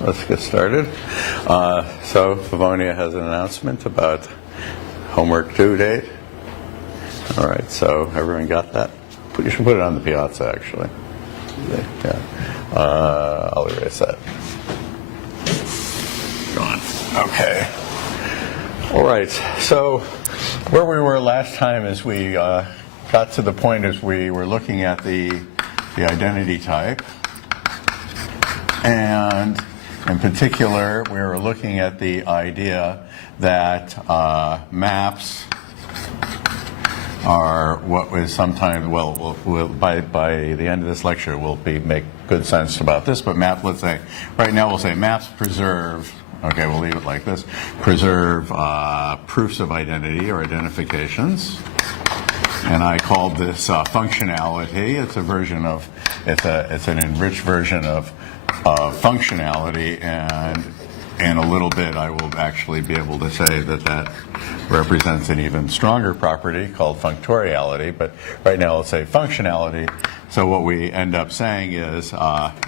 let's get started. So Favonia has an announcement about homework due date. All right, so everyone got that? You should put it on the piazza, actually. Yeah. I'll erase that. Gone. Okay. All right, so where we were last time is we got to the point as we were looking at the identity type. And in particular, we were looking at the idea that maps are what is sometimes, we'll by the end of this lecture, we'll make good sense about this, but let's say, right now we'll say maps preserve, okay, we'll leave it like this, preserve proofs of identity or identifications. And I called this functionality. It's a version of, it's an enriched version of functionality, and in a little bit I will actually be able to say that that represents an even stronger property called functoriality, but right now let's say functionality. So what we end up saying is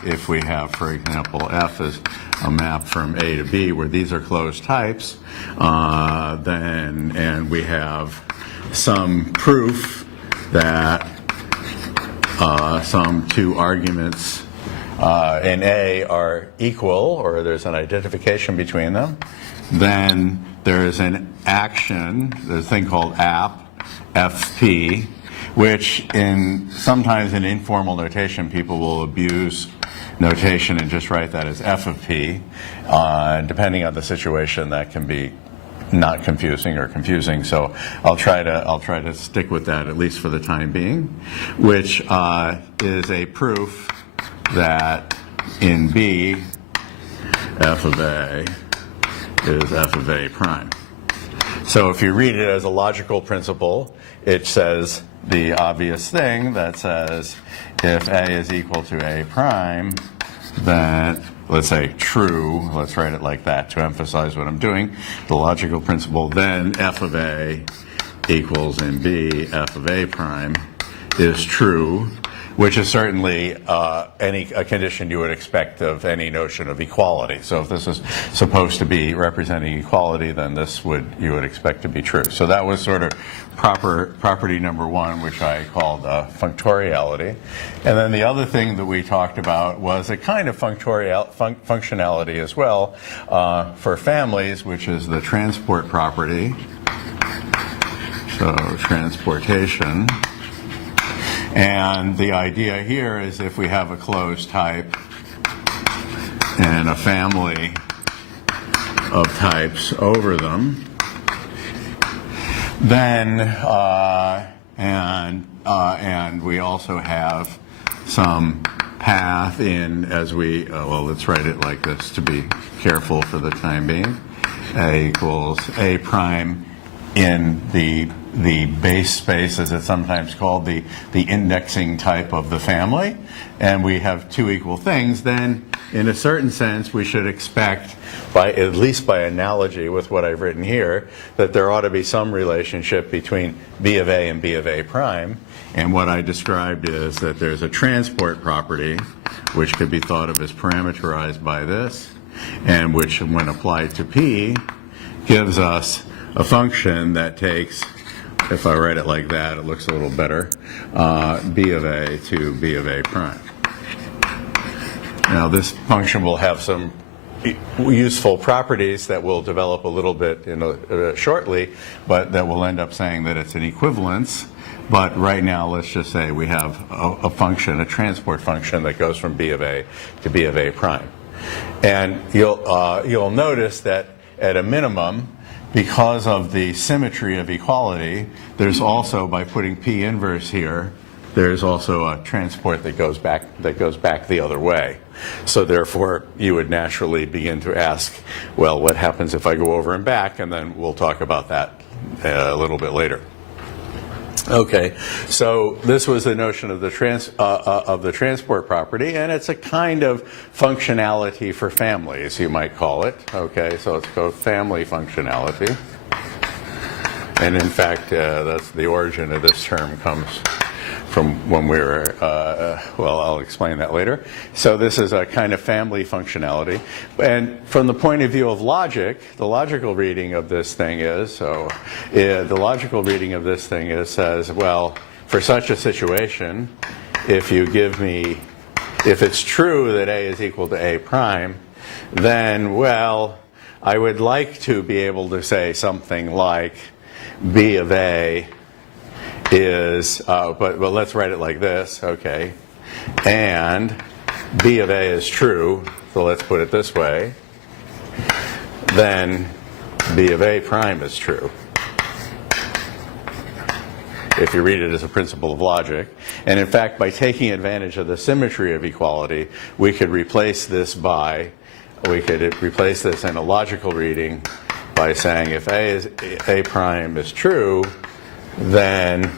if we have, for example, F is a map from A to B where these are closed types, and we have some proof that some two arguments in A are equal, or there's an identification between them, then there is an action, there's a thing called app, FP, which sometimes in informal notation people will abuse notation and just write that as F of P. Depending on the situation, that can be not confusing or confusing, so I'll try to stick with that at least for the time being, which is a proof that in B, F of A is F of A prime. So if you read it as a logical principle, it says the obvious thing that says if A is equal to A prime, then let's say true, let's write it like that to emphasize what I'm doing, the logical principle, then F of A equals in B, F of A prime is true, which is certainly a condition you would expect of any notion of equality. So if this is supposed to be representing equality, then you would expect to be true. So that was sort of property number one, which I called functoriality. And then the other thing that we talked about was a kind of functionality as well for families, which is the transport property. So transportation. And the idea here is if we have a closed type and a family of types over them, then and we also have some path in as we let's write it like this to be careful for the time being. A equals A prime in the base space, as it's sometimes called, the indexing type of the family, and we have two equal things, then in a certain sense we should expect, at least by analogy with what I've written here, that there ought to be some relationship between B of A and B of A prime. And what I described is that there's a transport property which could be thought of as parameterized by this, and which when applied to P gives us a function that takes, if I write it like that, it looks a little better, B of A to B of A prime. Now this function will have some useful properties that we'll develop a little bit shortly, but that will end up saying that it's an equivalence. But right now, let's just say we have a function, a transport function that goes from B of A to B of A prime. And you'll notice that at a minimum, because of the symmetry of equality, there's also, by putting P inverse here, there's also a transport that goes back the other way. So therefore, you would naturally begin to ask, well, what happens if I go over and back? And then we'll talk about that a little bit later. Okay, so this was the notion of the transport property, and it's a kind of functionality for families, you might call it. Okay, so let's go family functionality. And in fact, that's the origin of this term comes from when we were, well, I'll explain that later. So this is a kind of family functionality. And from the point of view of logic, the logical reading of this thing is, the logical reading of this thing is, says, well, for such a situation, if you give me, if it's true that A is equal to A prime, then, well, I would like to be able to say something like B of A is, but let's write it like this, okay, and B of A is true, so let's put it this way, then B of A prime is true, if you read it as a principle of logic. And in fact, by taking advantage of the symmetry of equality, we could replace this in a logical reading by saying if A prime is true, then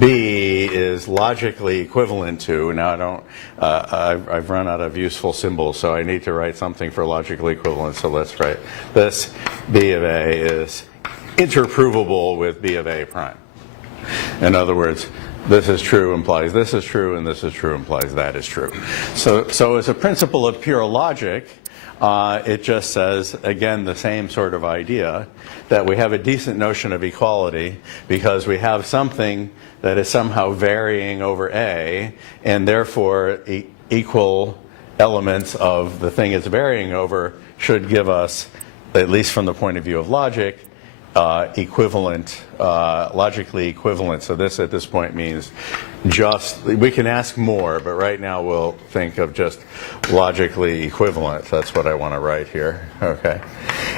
B is logically equivalent to, now I've run out of useful symbols, so I need to write something for logically equivalent, so let's write this. B of A is interprovable with B of A prime. In other words, this is true implies this is true, and this is true implies that is true. So as a principle of pure logic, it just says, again, the same sort of idea, that we have a decent notion of equality because we have something that is somehow varying over A, and therefore equal elements of the thing it's varying over should give us, at least from the point of view of logic, equivalent, logically equivalent. So this at this point means just, we can ask more, but right now we'll think of just logically equivalent. That's what I want to write here, okay?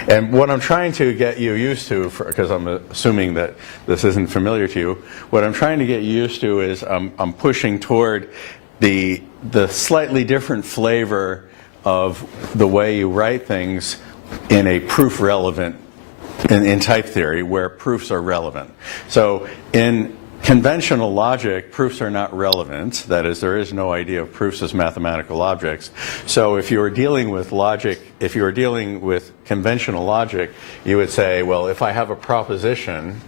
And what I'm trying to get you used to, because I'm assuming that this isn't familiar to you, what I'm trying to get you used to is I'm pushing toward the slightly different flavor of the way you write things in a proof relevant in type theory, where proofs are relevant. So in conventional logic, proofs are not relevant. That is, there is no idea of proofs as mathematical objects. So if you were dealing with logic, if you were dealing with conventional logic, you would say, well, if I have a proposition,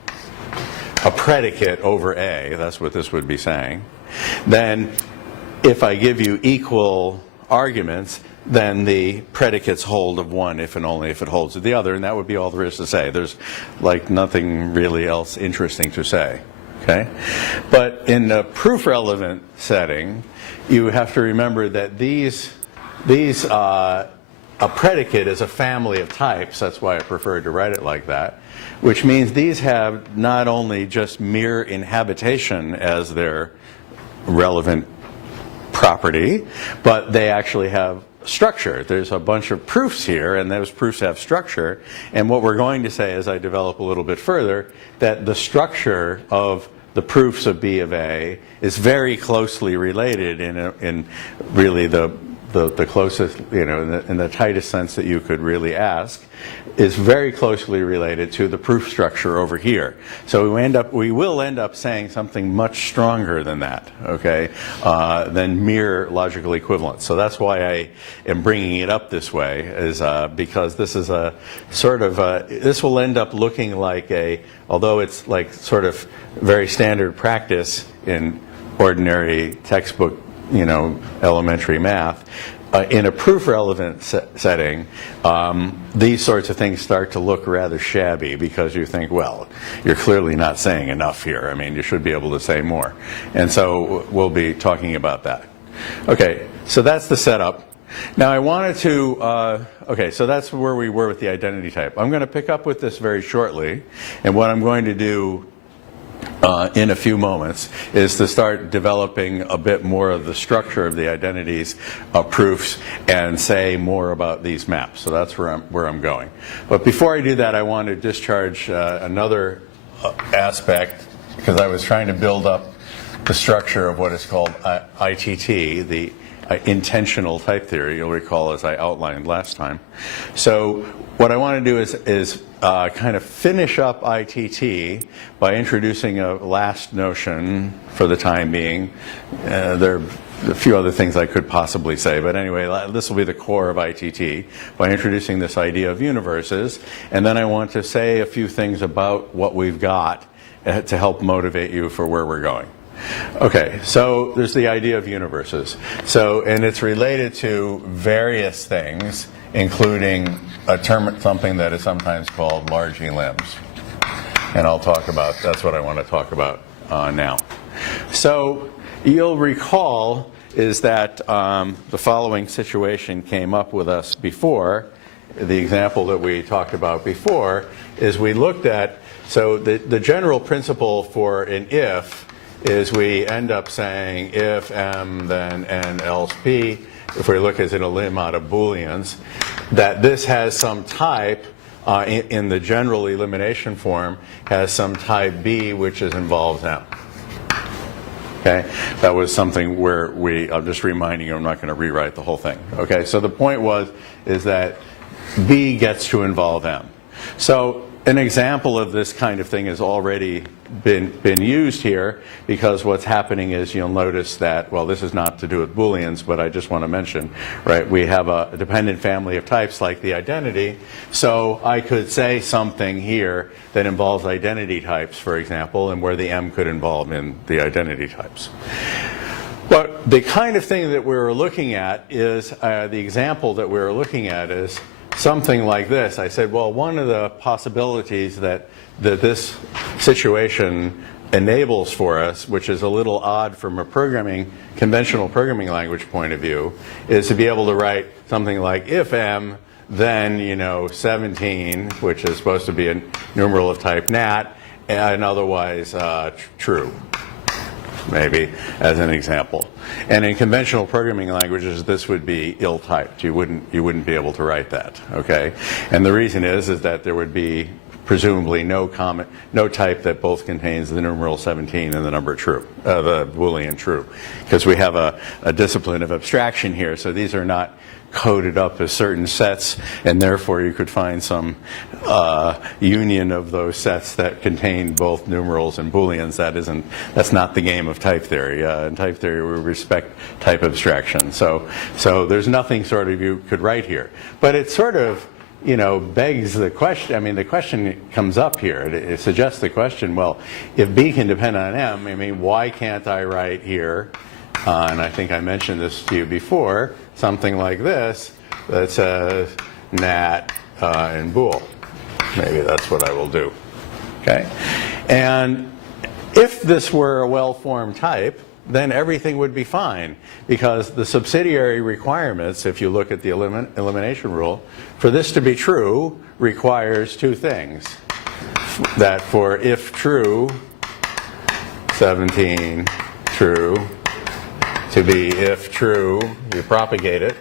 a predicate over A, that's what this would be saying, then if I give you equal arguments, then the predicates hold of one if and only if it holds of the other, and that would be all there is to say. There's like nothing really else interesting to say, okay? But in a proof-relevant setting, you have to remember that a predicate is a family of types. That's why I preferred to write it like that, which means these have not only just mere inhabitation as their relevant property, but they actually have structure. There's a bunch of proofs here, and those proofs have structure. And what we're going to say as I develop a little bit further, that the structure of the proofs of B of A is very closely related in really the closest, in the tightest sense that you could really ask, is very closely related to the proof structure over here. So we will end up saying something much stronger than that, okay, than mere logical equivalence. So that's why I am bringing it up this way, is because this is a sort of this will end up looking like although it's like sort of very standard practice in ordinary textbook, elementary math, in a proof-relevant setting, these sorts of things start to look rather shabby because you think, well, you're clearly not saying enough here. I mean, you should be able to say more. And so we'll be talking about that. Okay, so that's the setup. Now I wanted to, okay, so that's where we were with the identity type. I'm going to pick up with this very shortly, and what I'm going to do in a few moments is to start developing a bit more of the structure of the identities proofs and say more about these maps. So that's where I'm going. But before I do that, I want to discharge another aspect, because I was trying to build up the structure of what is called ITT, the intentional type theory, you'll recall, as I outlined last time. So what I want to do is kind of finish up ITT by introducing a last notion for the time being. There are a few other things I could possibly say, but anyway, this will be the core of ITT, by introducing this idea of universes. And then I want to say a few things about what we've got to help motivate you for where we're going. Okay, so there's the idea of universes. So, and it's related to various things, including something that is sometimes called large limbs. And I'll talk about, that's what I want to talk about now. So you'll recall is that the following situation came up with us before. The example that we talked about before is we looked at, so the general principle for an if is we end up saying if m then n else p, if we look as in a limb out of Booleans, that this has some type in the general elimination form has some type b which involves m. Okay, that was something where I'm just reminding you, I'm not going to rewrite the whole thing. Okay, so the point is that B gets to involve M. So an example of this kind of thing has already been used here, because what's happening is you'll notice that, well, this is not to do with Booleans, but I just want to mention, right, we have a dependent family of types like the identity. So I could say something here that involves identity types, for example, and where the M could involve in the identity types. But the kind of thing that we're looking at is, the example that we're looking at is something like this. I said, well, one of the possibilities that this situation enables for us, which is a little odd from a conventional programming language point of view, is to be able to write something like if m, then 17, which is supposed to be a numeral of type nat, and otherwise true, maybe, as an example. And in conventional programming languages, this would be ill-typed. You wouldn't be able to write that, okay? And the reason is that there would be presumably no type that both contains the numeral 17 and the number true, the Boolean true, because we have a discipline of abstraction here. So these are not coded up as certain sets, and therefore you could find some union of those sets that contain both numerals and Booleans. That's not the game of type theory. In type theory, we respect type abstraction. So there's nothing sort of you could write here. But it sort of begs the question. I mean, the question comes up here. It suggests the question, well, if B can depend on M, I mean, why can't I write here, and I think I mentioned this to you before, something like this that says nat and bool. Maybe that's what I will do. Okay? And if this were a well-formed type, then everything would be fine, because the subsidiary requirements, if you look at the elimination rule, for this to be true requires two things. That for if true, 17 true, to be if true, you propagate it,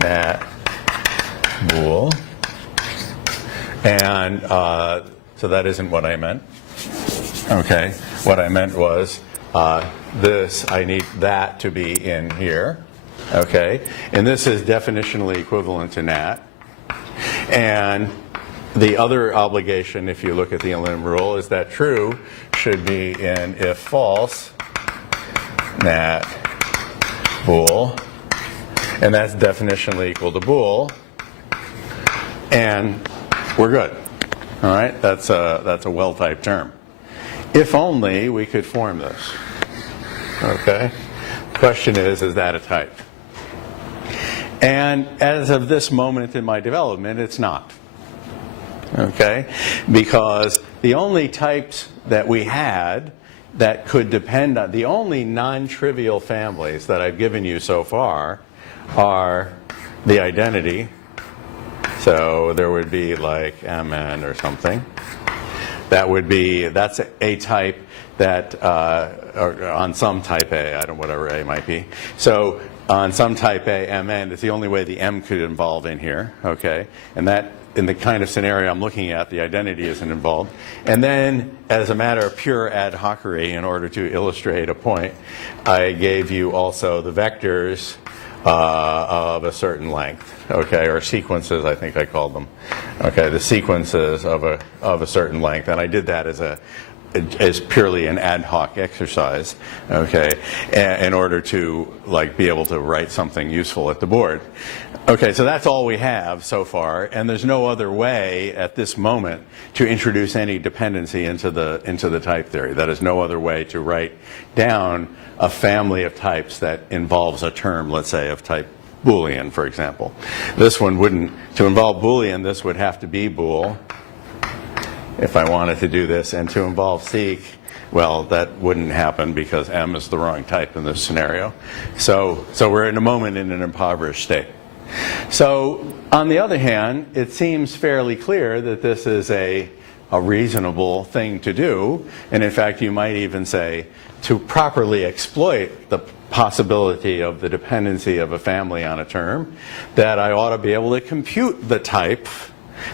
nat bool. And so that isn't what I meant. Okay, what I meant was I need that to be in here, okay? And this is definitionally equivalent to nat. And the other obligation, if you look at the elim rule, is that true should be in if false, nat bool. And that's definitionally equal to bool. And we're good. All right? That's a well-typed term. If only we could form this. Okay? Question is that a type? And as of this moment in my development, it's not. Okay? Because the only types that we had that could depend on, the only non-trivial families that I've given you so far are the identity. So there would be like mn or something. That's a type that, or on some type A, whatever A might be. So on some type A, mn is the only way the M could involve in here, okay? And that, in the kind of scenario I'm looking at, the identity isn't involved. And then, as a matter of pure ad hocery, in order to illustrate a point, I gave you also the vectors of a certain length, okay, or sequences, I think I called them. Okay, the sequences of a certain length, and I did that as is purely an ad hoc exercise, okay, in order to like be able to write something useful at the board. Okay, so that's all we have so far, and there's no other way at this moment to introduce any dependency into the type theory. That is no other way to write down a family of types that involves a term, let's say, of type Boolean, for example. This one wouldn't. To involve Boolean, this would have to be bool if I wanted to do this, and to involve seq, well, that wouldn't happen because M is the wrong type in this scenario. So we're in a moment in an impoverished state. So on the other hand, it seems fairly clear that this is a reasonable thing to do, and in fact you might even say to properly exploit the possibility of the dependency of a family on a term, that I ought to be able to compute the type.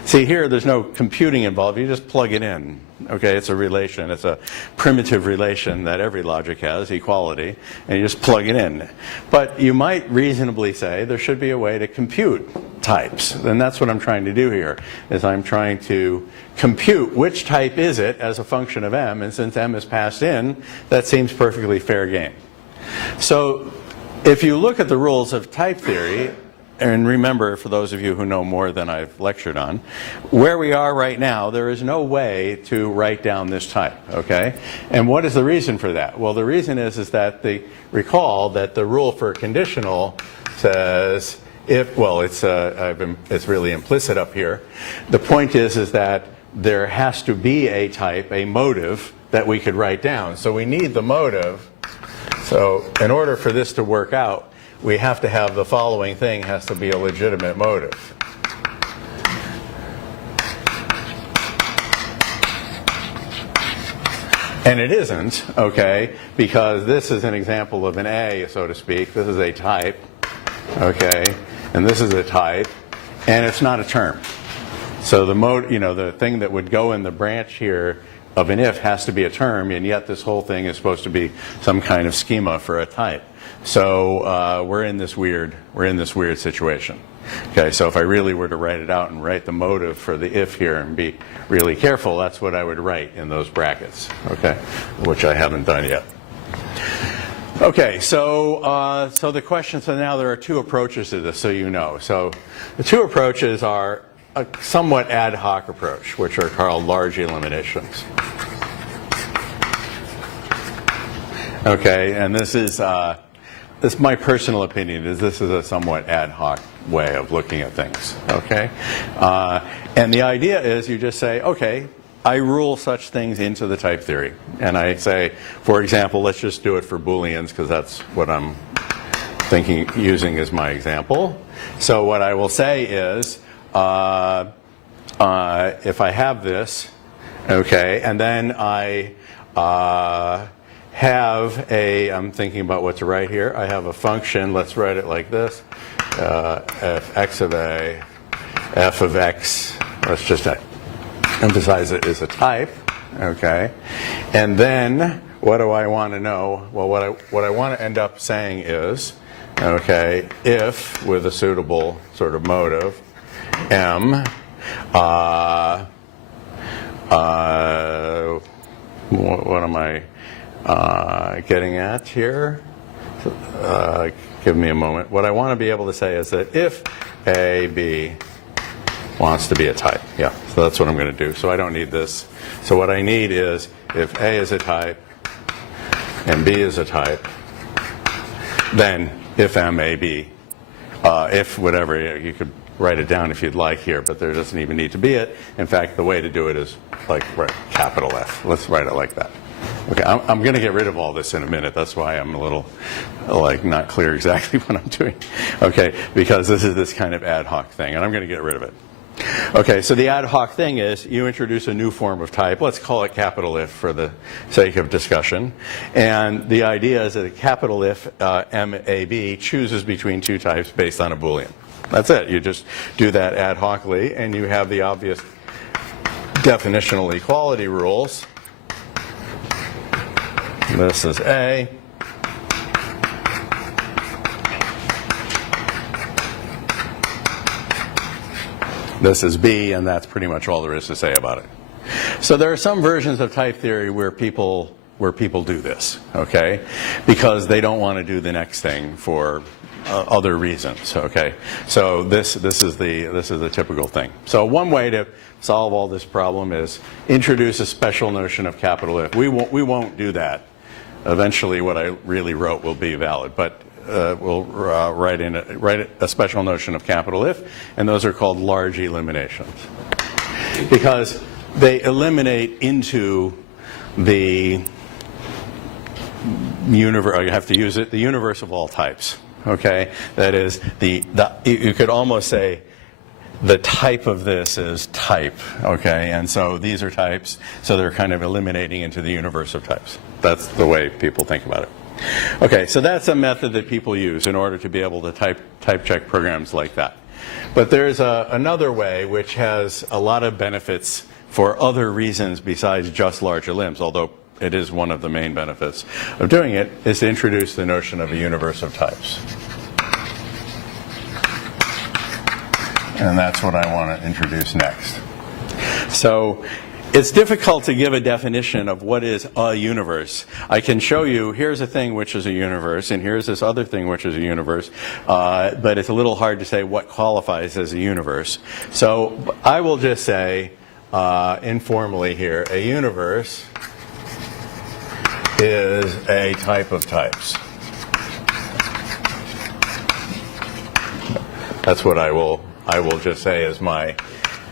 See here, there's no computing involved, you just plug it in. Okay, it's a relation, it's a primitive relation that every logic has, equality, and you just plug it in. But you might reasonably say there should be a way to compute types, and that's what I'm trying to do here, is I'm trying to compute which type is it as a function of M, and since M is passed in, that seems perfectly fair game. So if you look at the rules of type theory, and remember, for those of you who know more than I've lectured on, where we are right now, there is no way to write down this type, okay? And what is the reason for that? Well, the reason is that recall that the rule for conditional says if, well, it's really implicit up here. The point is that there has to be a type, a motive, that we could write down. So we need the motive. So in order for this to work out, we have to have the following thing has to be a legitimate motive. And it isn't, okay, because this is an example of an A, so to speak. This is a type, okay, and this is a type, and it's not a term. So the thing that would go in the branch here of an if has to be a term, and yet this whole thing is supposed to be some kind of schema for a type. So we're in this weird situation. Okay, so if I really were to write it out and write the motive for the if here and be really careful, that's what I would write in those brackets. Okay, which I haven't done yet. Okay, so the question. So now there are two approaches to this, so you know. So the two approaches are a somewhat ad hoc approach, which are called large eliminations. Okay, and this is my personal opinion, is this is a somewhat ad hoc way of looking at things. Okay, and the idea is you just say, okay, I rule such things into the type theory, and I say, for example, let's just do it for Booleans because that's what I'm using as my example. So what I will say is, if I have this, okay, and then I have I'm thinking about what to write here. I have a function, let's write it like this, f(x) of a, f of x, let's just emphasize it is a type, okay, and then what do I want to know? Well, what I want to end up saying is, okay, if with a suitable sort of motive, M, what am I getting at here? Give me a moment. What I want to be able to say is that if A, B wants to be a type. Yeah, so that's what I'm going to do. So I don't need this. So what I need is if A is a type and B is a type, then if M, A, B, if whatever, you could write it down if you'd like here, but there doesn't even need to be it. In fact, the way to do it is like capital F. Let's write it like that. Okay, I'm going to get rid of all this in a minute. That's why I'm a little not clear exactly what I'm doing. Okay, because this is this kind of ad hoc thing, and I'm going to get rid of it. Okay, so the ad hoc thing is you introduce a new form of type. Let's call it capital If for the sake of discussion. And the idea is that a capital If MAB chooses between two types based on a Boolean. That's it. You just do that ad hocly, and you have the obvious definitional equality rules. This is A. This is B, and that's pretty much all there is to say about it. So there are some versions of type theory where people do this, okay, because they don't want to do the next thing for other reasons, okay. So this is the typical thing. So one way to solve all this problem is introduce a special notion of capital If. We won't do that. Eventually, what I really wrote will be valid, but we'll write a special notion of capital If, and those are called large eliminations, because they eliminate into the universe. I have to use it. The universe of all types. Okay, that is you could almost say the type of this is type. Okay, and so these are types. So they're kind of eliminating into the universe of types. That's the way people think about it. Okay, so that's a method that people use in order to be able to type check programs like that. But there's another way which has a lot of benefits for other reasons besides just larger limbs, although it is one of the main benefits of doing it, is to introduce the notion of a universe of types. And that's what I want to introduce next. So it's difficult to give a definition of what is a universe. I can show you, here's a thing which is a universe, and here's this other thing which is a universe, but it's a little hard to say what qualifies as a universe. So I will just say, informally here, a universe is a type of types. That's what I will just say as my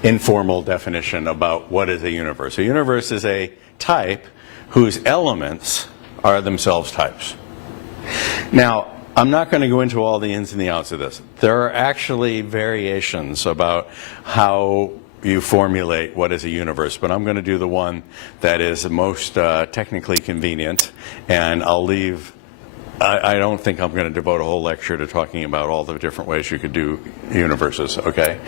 informal definition about what is a universe. A universe is a type whose elements are themselves types. Now, I'm not going to go into all the ins and the outs of this. There are actually variations about how you formulate what is a universe, but I'm going to do the one that is most technically convenient, and I'll leave. I don't think I'm going to devote a whole lecture to talking about all the different ways you could do universes, okay?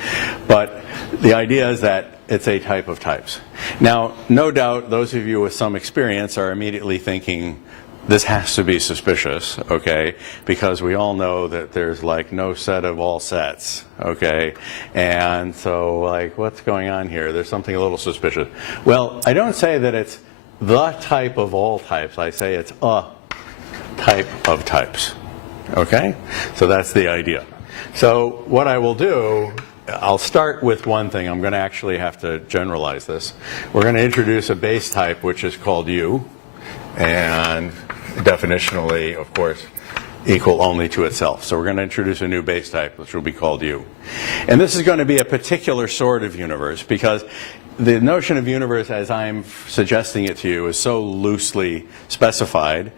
But the idea is that it's a type of types. Now, no doubt those of you with some experience are immediately thinking, this has to be suspicious, okay? Because we all know that there's like no set of all sets, okay? And so like, what's going on here? There's something a little suspicious. Well, I don't say that it's the type of all types. I say it's a type of types, okay? So that's the idea. So what I will do, I'll start with one thing. I'm going to actually have to generalize this. We're going to introduce a base type which is called U, and definitionally, of course, equal only to itself. So we're going to introduce a new base type which will be called U. And this is going to be a particular sort of universe, because the notion of universe as I'm suggesting it to you is so loosely specified.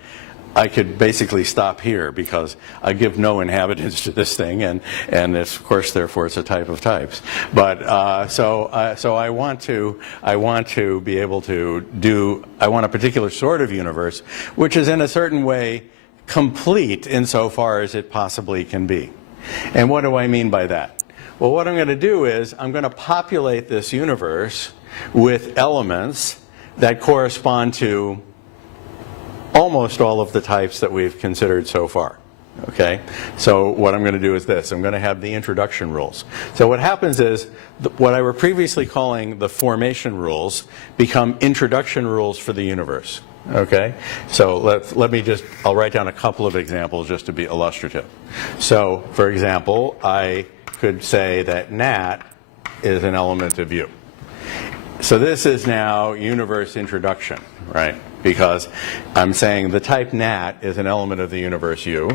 I could basically stop here because I give no inhabitants to this thing, and it's, of course, therefore, it's a type of types. But so I want to be able to do. I want a particular sort of universe, which is in a certain way complete insofar as it possibly can be. And what do I mean by that? Well, what I'm going to do is I'm going to populate this universe with elements that correspond to almost all of the types that we've considered so far. Okay? So what I'm going to do is this. I'm going to have the introduction rules. So what happens is what I were previously calling the formation rules become introduction rules for the universe. Okay? So I'll write down a couple of examples just to be illustrative. So, for example, I could say that nat is an element of U. So this is now universe introduction, right? Because I'm saying the type nat is an element of the universe U.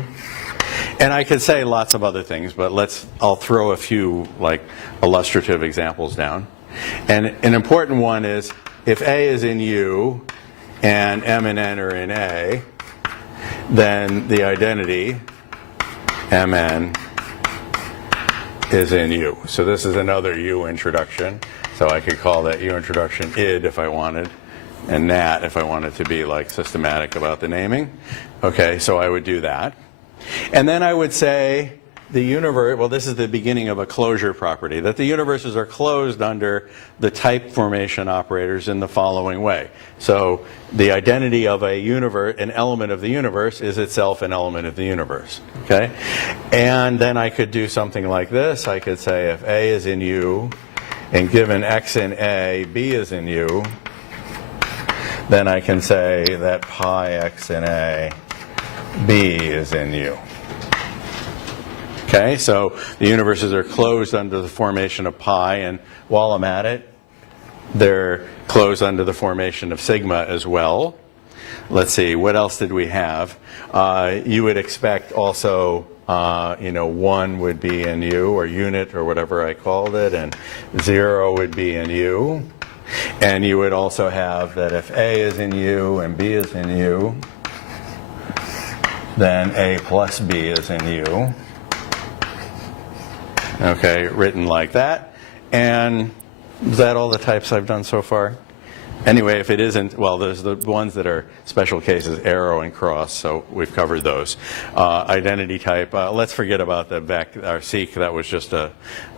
And I could say lots of other things, but I'll throw a few like illustrative examples down. And an important one is if A is in U and M and N are in A, then the identity Mn is in U. So this is another U introduction. So I could call that U introduction id if I wanted, and nat if I wanted to be like systematic about the naming. Okay, so I would do that. And then I would say the universe, well, this is the beginning of a closure property, that the universes are closed under the type formation operators in the following way. So the identity of a universe, an element of the universe, is itself an element of the universe. Okay? And then I could do something like this. I could say if A is in U, and given X in A, B is in U, then I can say that pi x in A, B is in U. Okay, so the universes are closed under the formation of pi, and while I'm at it, they're closed under the formation of sigma as well. Let's see, what else did we have? You would expect also, 1 would be in U, or unit, or whatever I called it, and 0 would be in U. And you would also have that if A is in U and B is in U, then A plus B is in U. Okay, written like that. And is that all the types I've done so far? Anyway, if it isn't, well, there's the ones that are special cases, arrow and cross, so we've covered those. Identity type, let's forget about the seek, that was just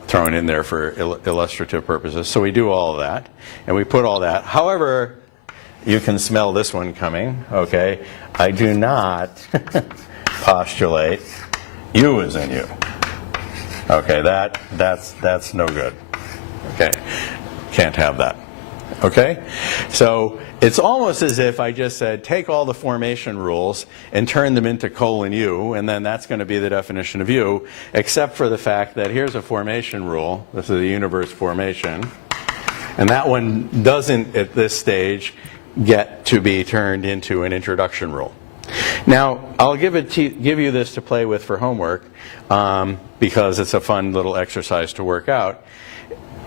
thrown in there for illustrative purposes. So we do all of that, and we put all that. However, you can smell this one coming, okay? I do not postulate U is in U. Okay, that's no good. Okay, can't have that. Okay, so it's almost as if I just said take all the formation rules and turn them into (U), and then that's going to be the definition of U, except for the fact that here's a formation rule. This is a universe formation, and that one doesn't at this stage get to be turned into an introduction rule. Now, I'll give you this to play with for homework because it's a fun little exercise to work out.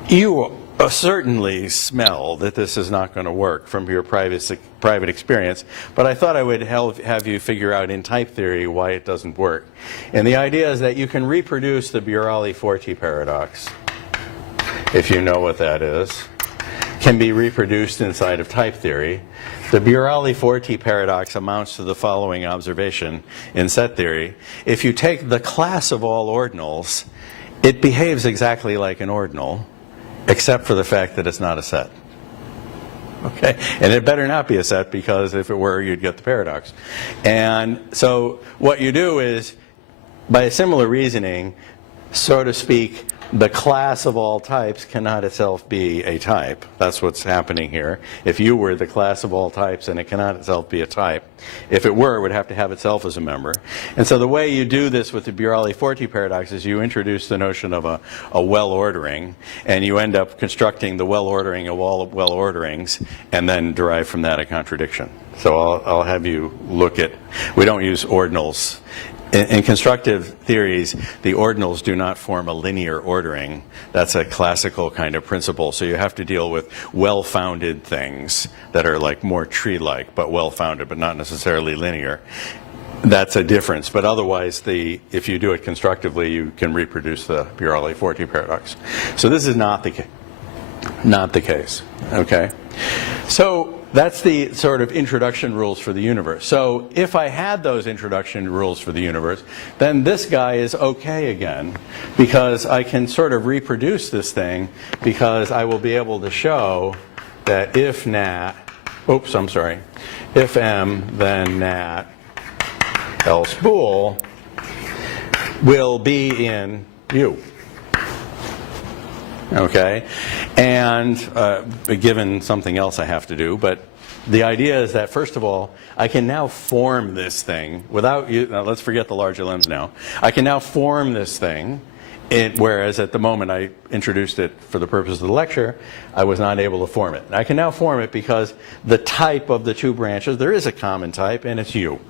You certainly smell that this is not going to work from your private experience, but I thought I would have you figure out in type theory why it doesn't work. And the idea is that you can reproduce the Burali-Forti paradox, if you know what that is, can be reproduced inside of type theory. The Burali-Forti paradox amounts to the following observation in set theory. If you take the class of all ordinals, it behaves exactly like an ordinal, except for the fact that it's not a set. Okay? And it better not be a set, because if it were, you'd get the paradox. And so what you do is, by a similar reasoning, so to speak, the class of all types cannot itself be a type. That's what's happening here. If you were the class of all types, and it cannot itself be a type. If it were, it would have to have itself as a member. And so the way you do this with the Burali-Forti paradox is you introduce the notion of a well-ordering, and you end up constructing the well-ordering of all well-orderings, and then derive from that a contradiction. So I'll have you look at, we don't use ordinals. In constructive theories, the ordinals do not form a linear ordering. That's a classical kind of principle. So you have to deal with well-founded things that are like more tree-like, but well-founded, but not necessarily linear. That's a difference. But otherwise, if you do it constructively, you can reproduce the Burali-Forti paradox. So this is not the case. Okay? So that's the sort of introduction rules for the universe. So if I had those introduction rules for the universe, then this guy is okay again, because I can sort of reproduce this thing, because I will be able to show that if nat, if m, then nat, else bool will be in U. Okay, and given something else I have to do, but the idea is that, first of all, I can now form this thing without you. Now let's forget the larger limbs now. I can now form this thing, whereas at the moment I introduced it for the purpose of the lecture, I was not able to form it. I can now form it because the type of the two branches, there is a common type, and it's U,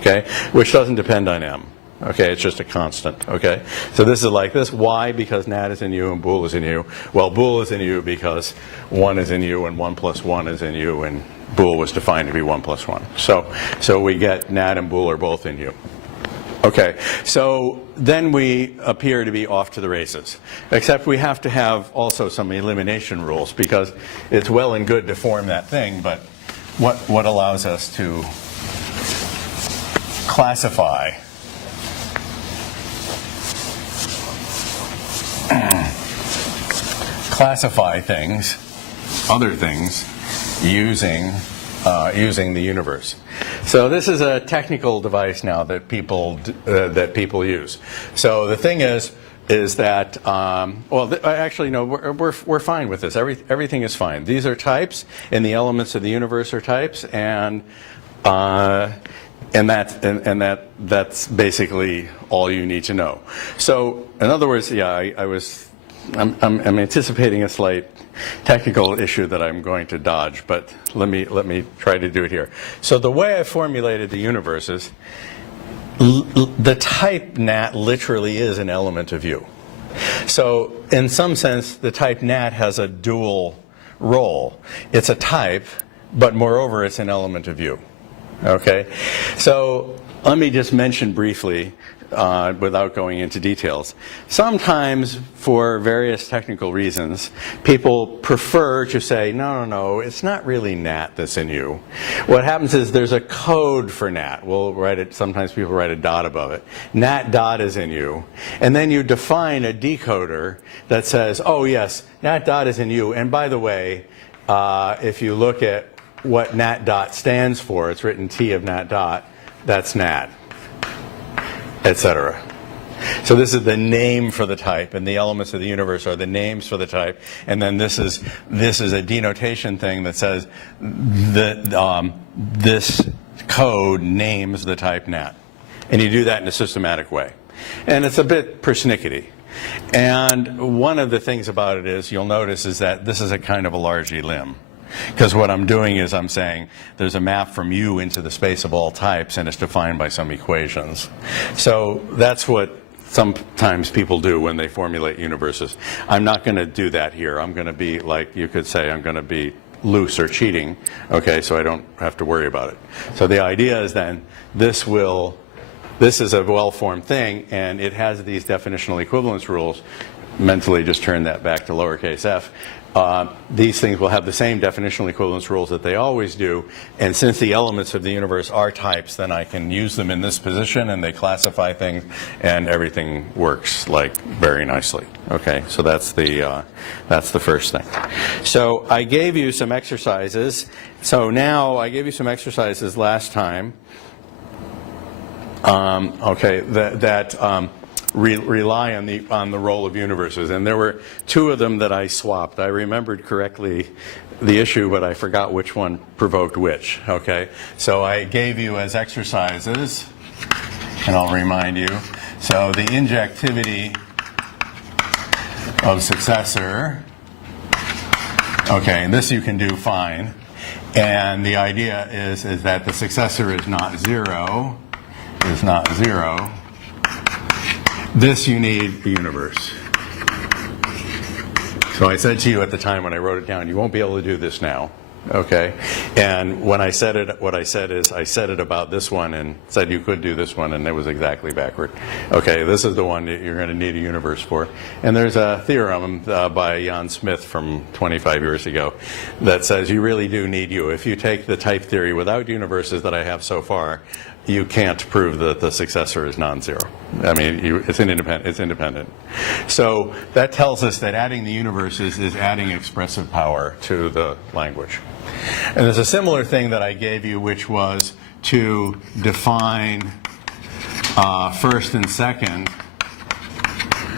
okay, which doesn't depend on M. Okay, it's just a constant, okay? So this is like this. Why? Because nat is in U and bool is in U. Well, bool is in U because 1 is in U and 1 plus 1 is in U, and bool was defined to be 1 plus 1. So we get nat and bool are both in U. Okay, so then we appear to be off to the races. Except we have to have also some elimination rules, because it's well and good to form that thing, but what allows us to classify things, other things, using the universe. So this is a technical device now that people use. So the thing is, is that, actually, no, we're fine with this. Everything is fine. These are types, and the elements of the universe are types, and that's basically all you need to know. So, in other words, yeah, I'm anticipating a slight technical issue that I'm going to dodge, but let me try to do it here. So the way I formulated the universe is the type nat literally is an element of U. So in some sense, the type nat has a dual role. It's a type, but moreover, it's an element of U. Okay? So let me just mention briefly, without going into details. Sometimes, for various technical reasons, people prefer to say, no, it's not really nat that's in U. What happens is there's a code for nat. We'll write it, sometimes people write a dot above it. Nat dot is in U. And then you define a decoder that says, oh yes, nat dot is in U. And by the way, if you look at what nat dot stands for, it's written T of nat dot, that's nat, etc. So this is the name for the type, and the elements of the universe are the names for the type. And then this is a denotation thing that says that this code names the type nat. And you do that in a systematic way. And it's a bit persnickety. And one of the things about it is, you'll notice, is that this is a kind of a large lim. Because what I'm doing is I'm saying there's a map from U into the space of all types, and it's defined by some equations. So that's what sometimes people do when they formulate universes. I'm not going to do that here. I'm going to be, like you could say, I'm going to be loose or cheating, okay, so I don't have to worry about it. So the idea is then this is a well-formed thing, and it has these definitional equivalence rules. Mentally just turn that back to lowercase f. These things will have the same definitional equivalence rules that they always do, and since the elements of the universe are types, then I can use them in this position, and they classify things, and everything works like very nicely. Okay, so that's the first thing. So I gave you some exercises. So now I gave you some exercises last time. Rely on the role of universes, and there were two of them that I swapped. I remembered correctly the issue, but I forgot which one provoked which. Okay, so I gave you as exercises, and I'll remind you. So the injectivity of successor. Okay, and this you can do fine. And the idea is that the successor is not zero. Is not zero. This you need a universe. So I said to you at the time when I wrote it down, you won't be able to do this now. Okay? And when I said it, what I said is I said it about this one and said you could do this one, and it was exactly backward. Okay, this is the one that you're going to need a universe for. And there's a theorem by Jan Smith from 25 years ago that says you really do need U. If you take the type theory without universes that I have so far, you can't prove that the successor is non-zero. I mean, it's independent. So that tells us that adding the universes is adding expressive power to the language. And there's a similar thing that I gave you, which was to define first and second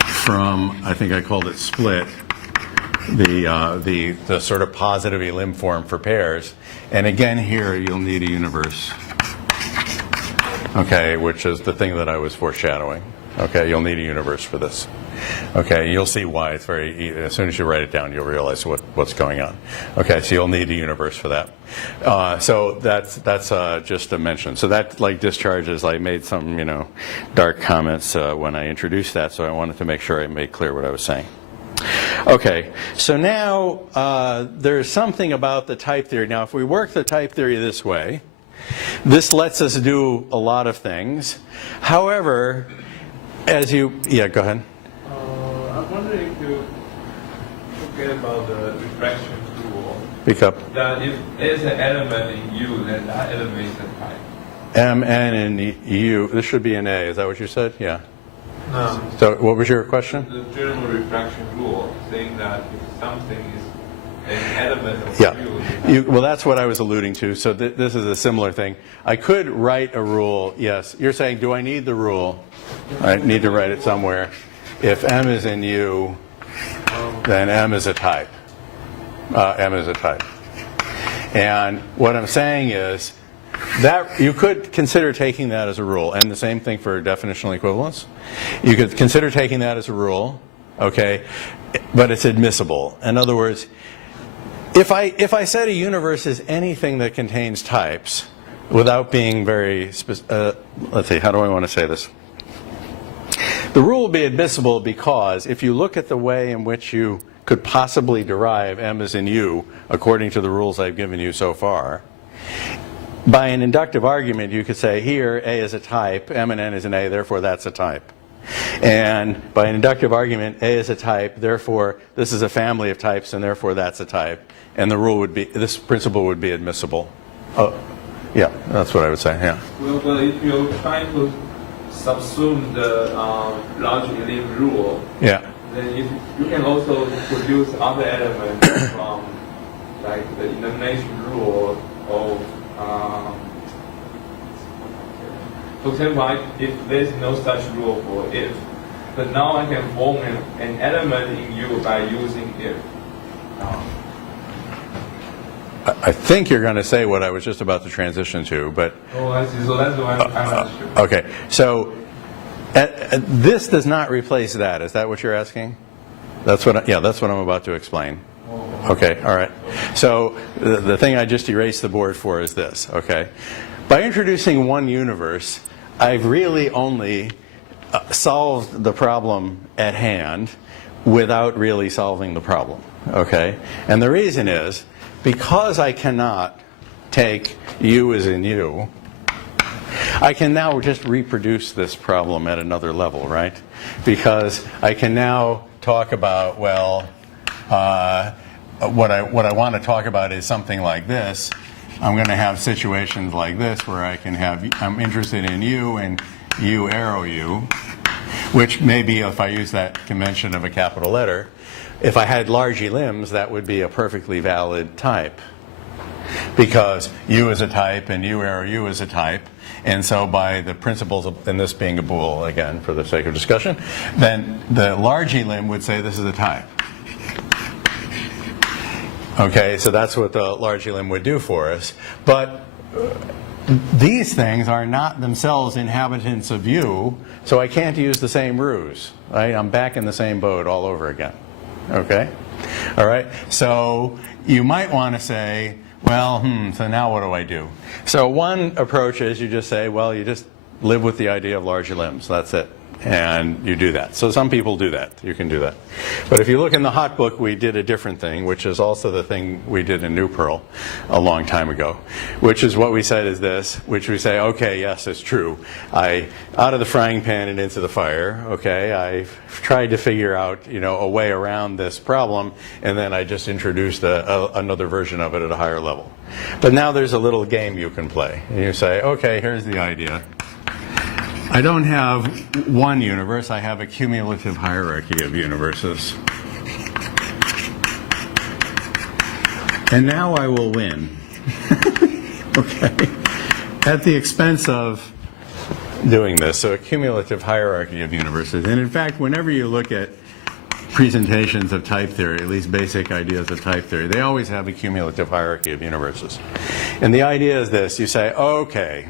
from, I think I called it split, the sort of positive elim form for pairs. And again, here you'll need a universe. Okay, which is the thing that I was foreshadowing. Okay, you'll need a universe for this. Okay, you'll see why. It's very easy. As soon as you write it down, you'll realize what's going on. Okay, so you'll need a universe for that. So that's just a mention. So that like discharges. I made some dark comments when I introduced that, so I wanted to make sure I made clear what I was saying. Okay, so now there's something about the type theory. Now, if we work the type theory this way, this lets us do a lot of things. However, go ahead. I'm wondering if you forget about the refraction rule. Speak up. That if there's an element in U, then that element is a type. M, N, and U. This should be an A. Is that what you said? Yeah. No. So what was your question? The general refraction rule saying that if something is an element of U. Well, that's what I was alluding to. So this is a similar thing. I could write a rule. Yes. You're saying, do I need the rule? I need to write it somewhere. if M is in U, then M is a type. M is a type. And what I'm saying is that you could consider taking that as a rule, and the same thing for definitional equivalence. You could consider taking that as a rule, okay, but it's admissible. In other words, if I said a universe is anything that contains types without being very let's see, how do I want to say this? The rule will be admissible because if you look at the way in which you could possibly derive M is in U according to the rules I've given you so far, by an inductive argument you could say here A is a type, M and N is an A, therefore that's a type. And by an inductive argument A is a type, therefore this is a family of types and therefore that's a type. And the rule would be, this principle would be admissible. Oh, yeah, that's what I would say, yeah. Well, but if you're trying to subsume the large limb rule, Yeah. then you can also produce other elements from like the elimination rule or for example, if there's no such rule for if, but now I can form an element in U by using if. I think you're going to say what I was just about to transition to, but Oh, I see. So that's why I'm not sure. okay. So this does not replace that. Is that what you're asking? That's what. Yeah, that's what I'm about to explain. Okay. All right. So the thing I just erased the board for is this. Okay. By introducing one universe, I've really only solved the problem at hand without really solving the problem. Okay. And the reason is because I cannot take U as in U, I can now just reproduce this problem at another level, right? Because I can now talk about, well, what I want to talk about is something like this. I'm going to have situations like this where I can have, I'm interested in U and U arrow U, which maybe if I use that convention of a capital letter, if I had large limbs, that would be a perfectly valid type. Because U is a type and U arrow U is a type. And so by the principles of, and this being a bool, again, for the sake of discussion, then the large limb would say this is a type. Okay, so that's what the large limb would do for us. But these things are not themselves inhabitants of U, so I can't use the same ruse. Right? I'm back in the same boat all over again. Okay? All right? So you might want to say, well, so now what do I do? So one approach is you just say, well, you just live with the idea of larger limbs. That's it. And you do that. So some people do that. You can do that. But if you look in the hot book, we did a different thing, which is also the thing we did in New Pearl a long time ago, which is what we said is this, which we say, okay, yes, it's true. Out of the frying pan and into the fire, okay, I tried to figure out, a way around this problem, and then I just introduced another version of it at a higher level. But now there's a little game you can play. And you say, okay, here's the idea. I don't have one universe, I have a cumulative hierarchy of universes. And now I will win. Okay? At the expense of doing this. So a cumulative hierarchy of universes. And in fact, whenever you look at presentations of type theory, at least basic ideas of type theory, they always have a cumulative hierarchy of universes. And the idea is this, you say, okay,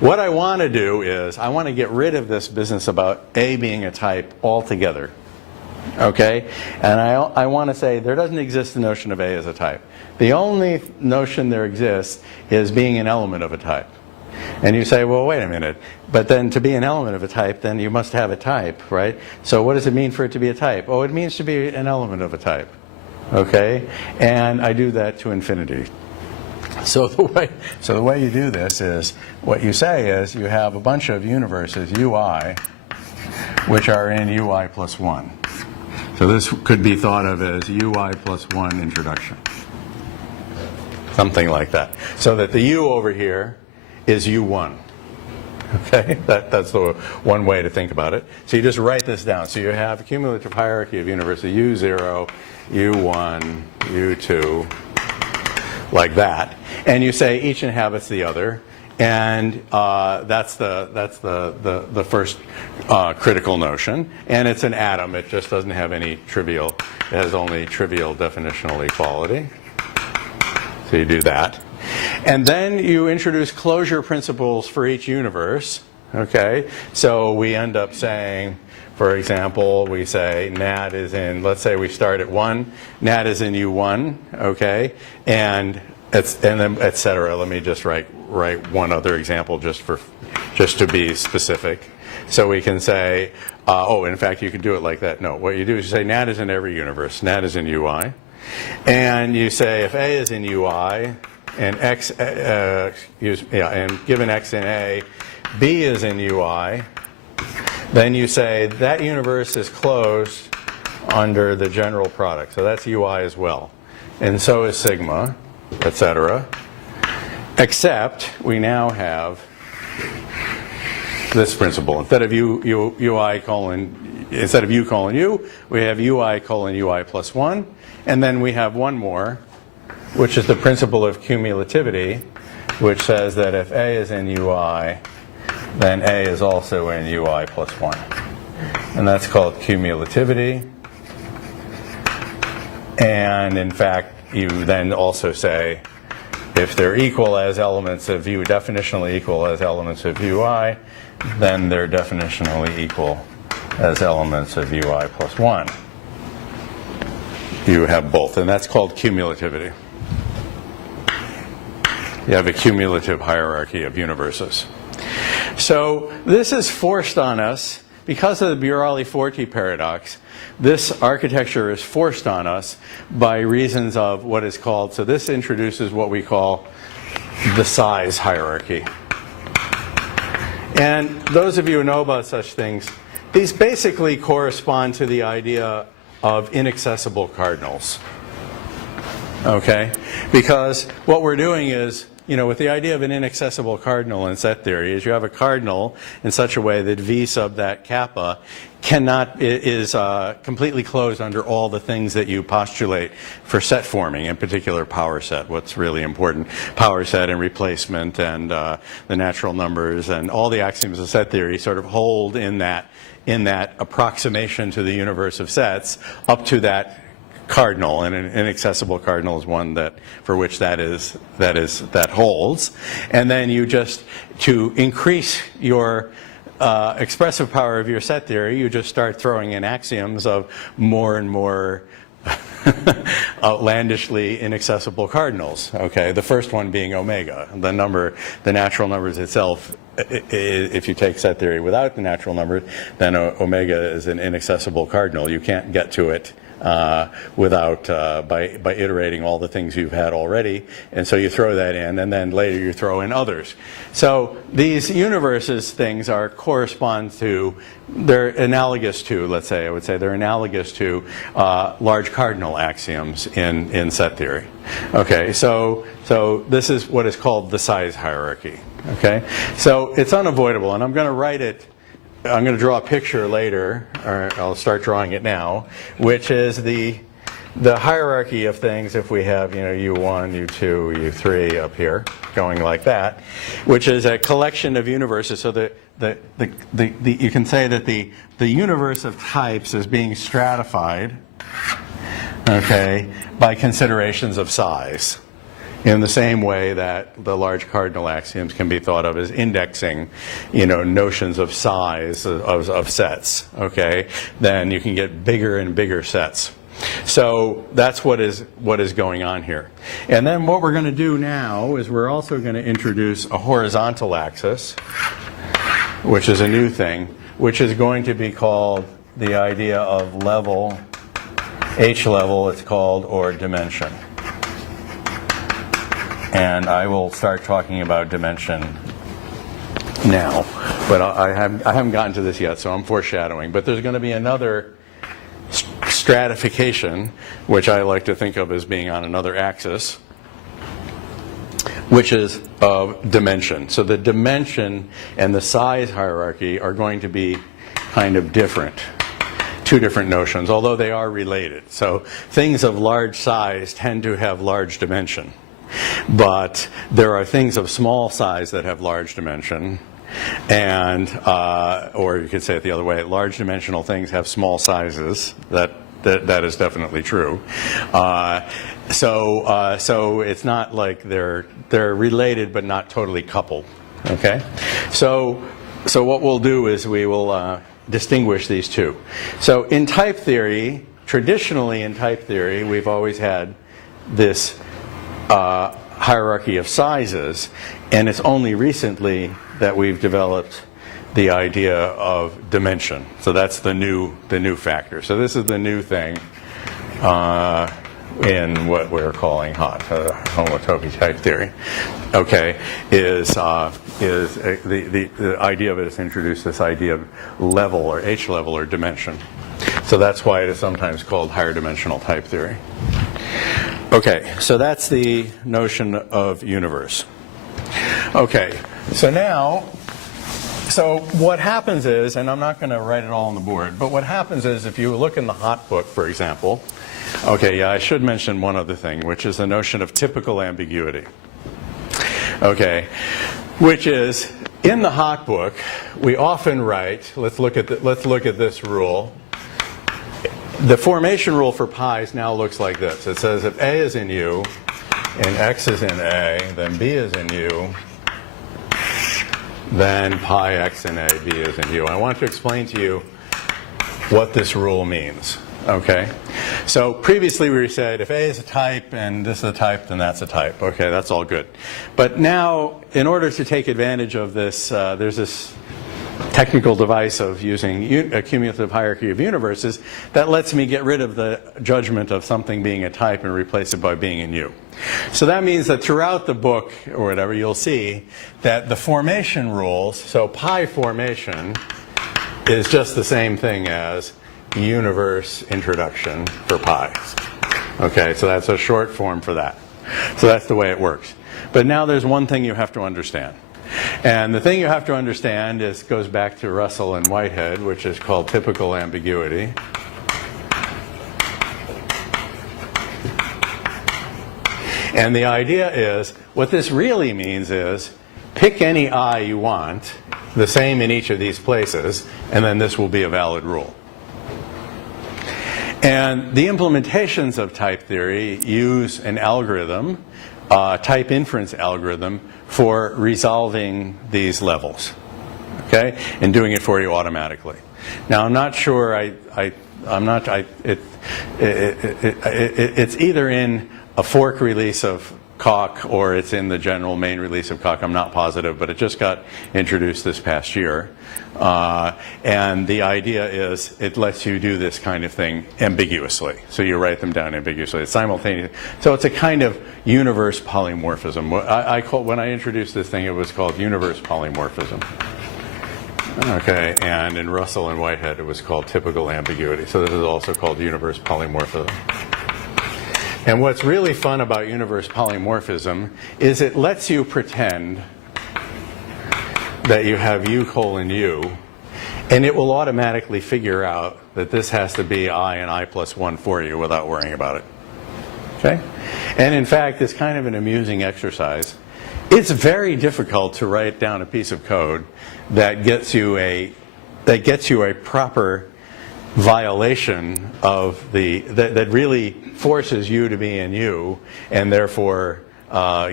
what I want to do is I want to get rid of this business about A being a type altogether. Okay? And I want to say there doesn't exist the notion of A as a type. The only notion there exists is being an element of a type. And you say, well, wait a minute. But then to be an element of a type, then you must have a type, right? So what does it mean for it to be a type? Oh, it means to be an element of a type. Okay? And I do that to infinity. So the way you do this is, what you say is you have a bunch of universes, UI, which are in UI plus 1. So this could be thought of as UI plus 1 introduction. Something like that. So that the U over here is U1. Okay? That's the one way to think about it. So you just write this down. So you have a cumulative hierarchy of universes, U0, U1, U2, like that. And you say each inhabits the other. And that's the first critical notion. And it's an atom. It just doesn't have any trivial, it has only trivial definitional equality. So you do that. And then you introduce closure principles for each universe. Okay? So we end up saying, for example, we say NAT is in, let's say we start at 1, NAT is in U1, okay? And then et cetera. Let me just write one other example just to be specific. So we can say, in fact, you can do it like that. No, what you do is you say NAT is in every universe. NAT is in UI. And you say if A is in UI and and given X in A, B is in UI, then you say that universe is closed under the general product. So that's UI as well. And so is sigma, etc. Except we now have this principle. Instead of U colon U, we have UI colon UI plus 1. And then we have one more, which is the principle of cumulativity, which says that if A is in UI, then A is also in UI plus 1. And that's called cumulativity. And in fact, you then also say if they're equal as elements of U, definitionally equal as elements of UI, then they're definitionally equal as elements of UI plus 1. You have both, and that's called cumulativity. You have a cumulative hierarchy of universes. So this is forced on us because of the Burali-Forti paradox. This architecture is forced on us by reasons of what is called, so this introduces what we call the size hierarchy. And those of you who know about such things, these basically correspond to the idea of inaccessible cardinals. Okay? Because what we're doing is, with the idea of an inaccessible cardinal in set theory is you have a cardinal in such a way that V sub that kappa is completely closed under all the things that you postulate for set forming, in particular power set, what's really important, power set and replacement and the natural numbers and all the axioms of set theory sort of hold in that approximation to the universe of sets up to that cardinal, and an inaccessible cardinal is one for which that holds. And then you just, to increase your expressive power of your set theory, you just start throwing in axioms of more and more outlandishly inaccessible cardinals. Okay, the first one being omega, the natural numbers itself. If you take set theory without the natural numbers, then omega is an inaccessible cardinal. You can't get to it without by iterating all the things you've had already, and so you throw that in, and then later you throw in others. So these universes things they're analogous to, let's say, I would say they're analogous to large cardinal axioms in set theory. Okay, so this is what is called the size hierarchy. Okay, so it's unavoidable, and I'm going to write it. I'm going to draw a picture later, or I'll start drawing it now, which is the hierarchy of things if we have, U1, U2, U3 up here, going like that, which is a collection of universes. So you can say that the universe of types is being stratified, okay, by considerations of size. In the same way that the large cardinal axioms can be thought of as indexing, notions of size of sets, okay? Then you can get bigger and bigger sets. So that's what is going on here. And then what we're going to do now is we're also going to introduce a horizontal axis, which is a new thing, which is going to be called the idea of level, H level it's called, or dimension. And I will start talking about dimension now, but I haven't gotten to this yet, so I'm foreshadowing. But there's going to be another stratification, which I like to think of as being on another axis, which is of dimension. So the dimension and the size hierarchy are going to be kind of different. Two different notions, although they are related. So things of large size tend to have large dimension. But there are things of small size that have large dimension, and or you could say it the other way: large dimensional things have small sizes. That is definitely true. So it's not like they're related but not totally coupled. Okay, so what we'll do is we will distinguish these two. So in type theory, traditionally in type theory, we've always had this hierarchy of sizes, and it's only recently that we've developed the idea of dimension. So that's the new factor. So this is the new thing in what we're calling homotopy type theory. Okay, is the idea of it is introduced this idea of level or H level or dimension. So that's why it is sometimes called higher dimensional type theory. Okay, so that's the notion of universe. Okay, so what happens is, and I'm not going to write it all on the board, but what happens is if you look in the Hot Book, for example, okay, yeah, I should mention one other thing, which is the notion of typical ambiguity. Okay, which is, in the Hot Book, we often write, let's look at this rule. The formation rule for pi's now looks like this. It says if A is in U and X is in A, then B is in U, then pi X in A, B is in U. I want to explain to you what this rule means. Okay? So previously we said if A is a type and this is a type, then that's a type. Okay, that's all good. But now, in order to take advantage of this, there's this technical device of using a cumulative hierarchy of universes that lets me get rid of the judgment of something being a type and replace it by being in U. So that means that throughout the book, or whatever, you'll see that the formation rules, so pi formation is just the same thing as universe introduction for pi. Okay, so that's a short form for that. So that's the way it works. But now there's one thing you have to understand. And the thing you have to understand goes back to Russell and Whitehead, which is called typical ambiguity. And the idea is, what this really means is, pick any I you want, the same in each of these places, and then this will be a valid rule. And the implementations of type theory use an algorithm, type inference algorithm, for resolving these levels, okay, and doing it for you automatically. Now, I'm not sure. It's either in a fork release of Coq or it's in the general main release of Coq. I'm not positive, but it just got introduced this past year. And the idea is it lets you do this kind of thing ambiguously. So you write them down ambiguously. It's simultaneous. So it's a kind of universe polymorphism. When I introduced this thing, it was called universe polymorphism. Okay, and in Russell and Whitehead, it was called typical ambiguity. So this is also called universe polymorphism. And what's really fun about universe polymorphism is it lets you pretend that you have U colon U, and it will automatically figure out that this has to be I and I plus 1 for you without worrying about it. Okay? And in fact, it's kind of an amusing exercise. It's very difficult to write down a piece of code that gets you a proper violation of that really forces you to be in U, and therefore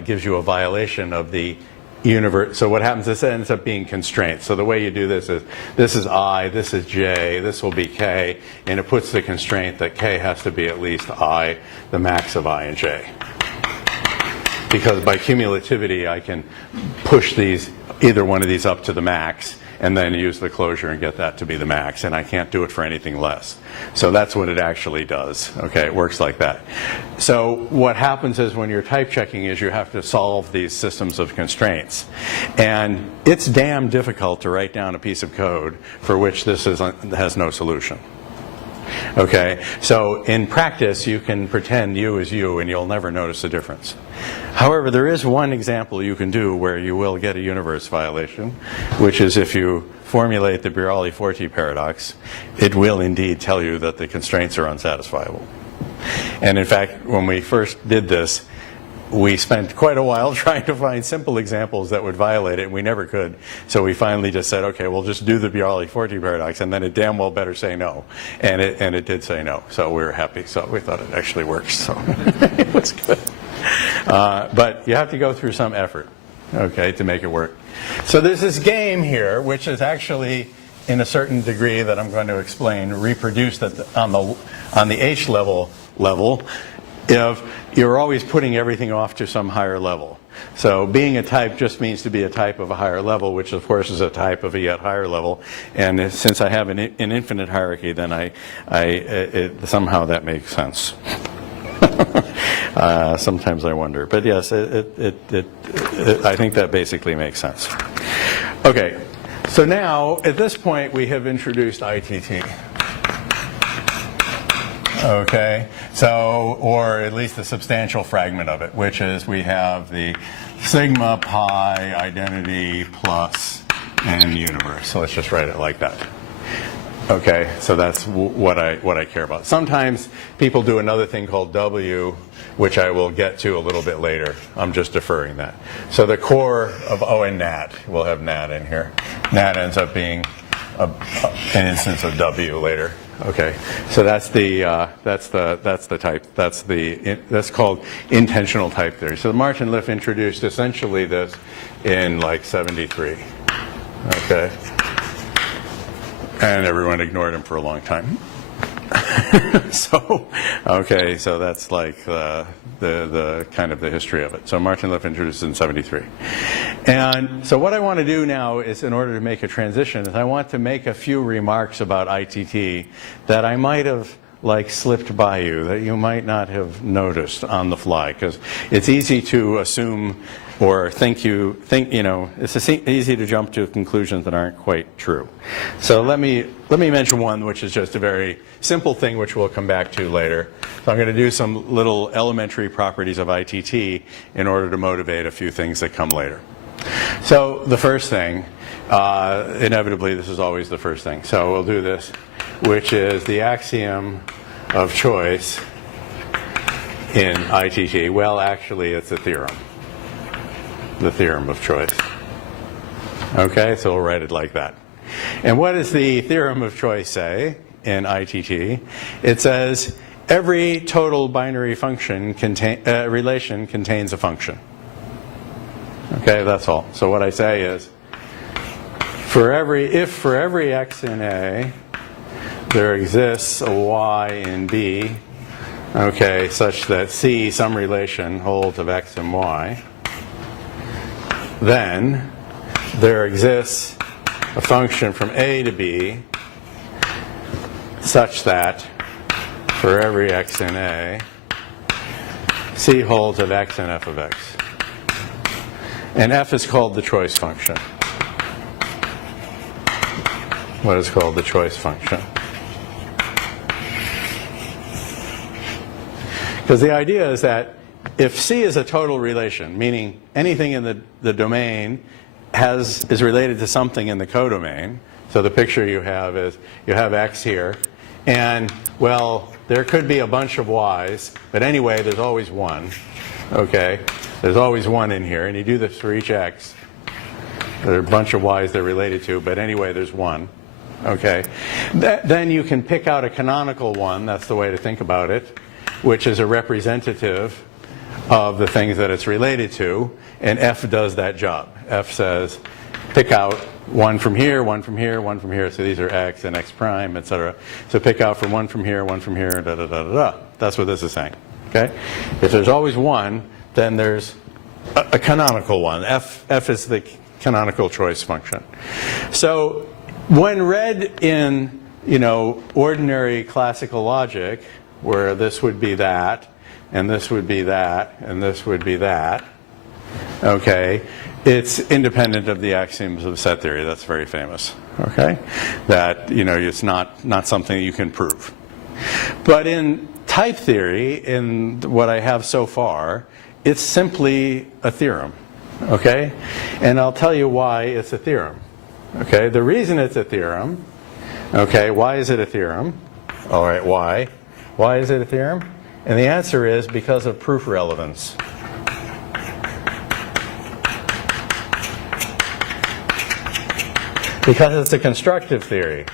gives you a violation of the universe. So what happens is it ends up being constraints. So the way you do this is I, this is J, this will be K, and it puts the constraint that K has to be at least I, the max of I and J. Because by cumulativity, I can push either one of these up to the max, and then use the closure and get that to be the max, and I can't do it for anything less. So that's what it actually does. Okay, it works like that. So what happens is when you're type checking is you have to solve these systems of constraints. And it's damn difficult to write down a piece of code for which this has no solution. Okay, so in practice you can pretend U is U and you'll never notice the difference. However, there is one example you can do where you will get a universe violation, which is if you formulate the Biroli-Forti paradox, it will indeed tell you that the constraints are unsatisfiable. And in fact, when we first did this, we spent quite a while trying to find simple examples that would violate it, and we never could. So we finally just said, okay, we'll just do the Bialy-Forti paradox, and then it damn well better say no. And it did say no, so we were happy. So we thought it actually works, so it was good. But you have to go through some effort, okay, to make it work. So there's this game here, which is actually, in a certain degree that I'm going to explain, reproduced on the H level, if you're always putting everything off to some higher level. So being a type just means to be a type of a higher level, which of course is a type of a yet higher level. And since I have an infinite hierarchy, then somehow that makes sense. Sometimes I wonder, but yes, I think that basically makes sense. Okay, so now at this point we have introduced ITT. Okay, so, or at least a substantial fragment of it, which is we have the sigma pi identity plus n universe. So let's just write it like that. Okay, so that's what I care about. Sometimes people do another thing called W, which I will get to a little bit later. I'm just deferring that. So the core of O and NAT, we'll have NAT in here. NAT ends up being an instance of W later. Okay, so that's the type. That's called intentional type theory. So Martin Liff introduced essentially this in like '73. Okay, and everyone ignored him for a long time. So that's like the kind of the history of it. So Martin Liff introduced it in '73. And so what I want to do now is, in order to make a transition, is I want to make a few remarks about ITT that I might have like slipped by you, that you might not have noticed on the fly, because it's easy to assume or think, it's easy to jump to conclusions that aren't quite true. So let me mention one, which is just a very simple thing, which we'll come back to later. So I'm going to do some little elementary properties of ITT in order to motivate a few things that come later. So the first thing, inevitably this is always the first thing, so we'll do this, which is the axiom of choice in ITT. Well, actually it's a theorem. The theorem of choice. Okay, so we'll write it like that. And what does the theorem of choice say in ITT? It says every total binary function relation contains a function. Okay, that's all. So what I say is, if for every x in A, there exists a y in B, okay, such that C, some relation, holds of x and y, then there exists a function from A to B such that for every x in A, C holds of x and f of x. And f is called the choice function. What is called the choice function? Because the idea is that if C is a total relation, meaning anything in the domain is related to something in the codomain, so the picture you have is you have x here, and, well, there could be a bunch of y's, but anyway, there's always one. Okay? There's always one in here, and you do this for each x. There are a bunch of y's they're related to, but anyway, there's one. Okay? Then you can pick out a canonical one, that's the way to think about it, which is a representative of the things that it's related to, and f does that job. F says, pick out one from here, one from here, one from here, so these are x and x prime, etc. So pick out from one from here, da da da da da. That's what this is saying. Okay? If there's always one, then there's a canonical one. F is the canonical choice function. So when read in, ordinary classical logic, where this would be that, and this would be that, and this would be that, okay, it's independent of the axioms of set theory. That's very famous, okay? That, it's not something you can prove. But in type theory, in what I have so far, it's simply a theorem, okay? And I'll tell you why it's a theorem, okay? The reason it's a theorem, okay, why is it a theorem? All right, why? Why is it a theorem? And the answer is because of proof relevance. Because it's a constructive theory.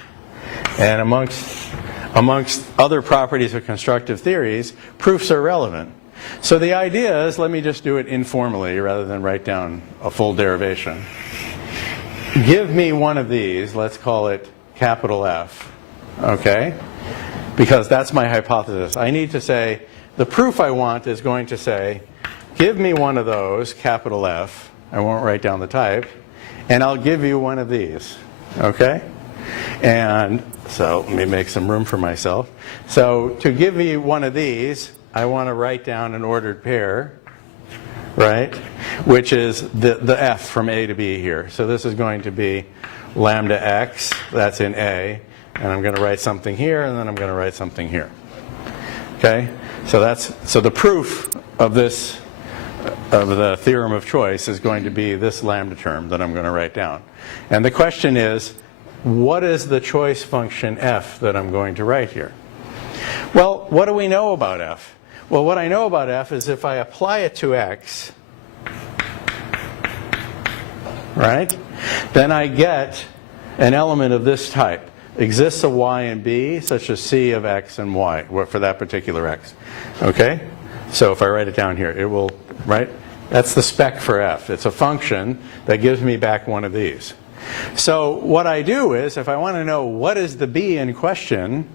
And amongst other properties of constructive theories, proofs are relevant. So the idea is, let me just do it informally rather than write down a full derivation. Give me one of these, let's call it capital F, okay? Because that's my hypothesis. I need to say, the proof I want is going to say, give me one of those, capital F, I won't write down the type, and I'll give you one of these, okay? And so let me make some room for myself. So to give me one of these, I want to write down an ordered pair, right? Which is the F from A to B here. So this is going to be lambda x, that's in A, and I'm going to write something here, and then I'm going to write something here. Okay? So the proof of this, of the theorem of choice, is going to be this lambda term that I'm going to write down. And the question is, what is the choice function f that I'm going to write here? Well, what do we know about f? Well, what I know about f is if I apply it to x, right, then I get an element of this type. Exists a y and b such as c of x and y for that particular x. Okay? So if I write it down here, it will, right? That's the spec for f. It's a function that gives me back one of these. So what I do is, if I want to know what is the b in question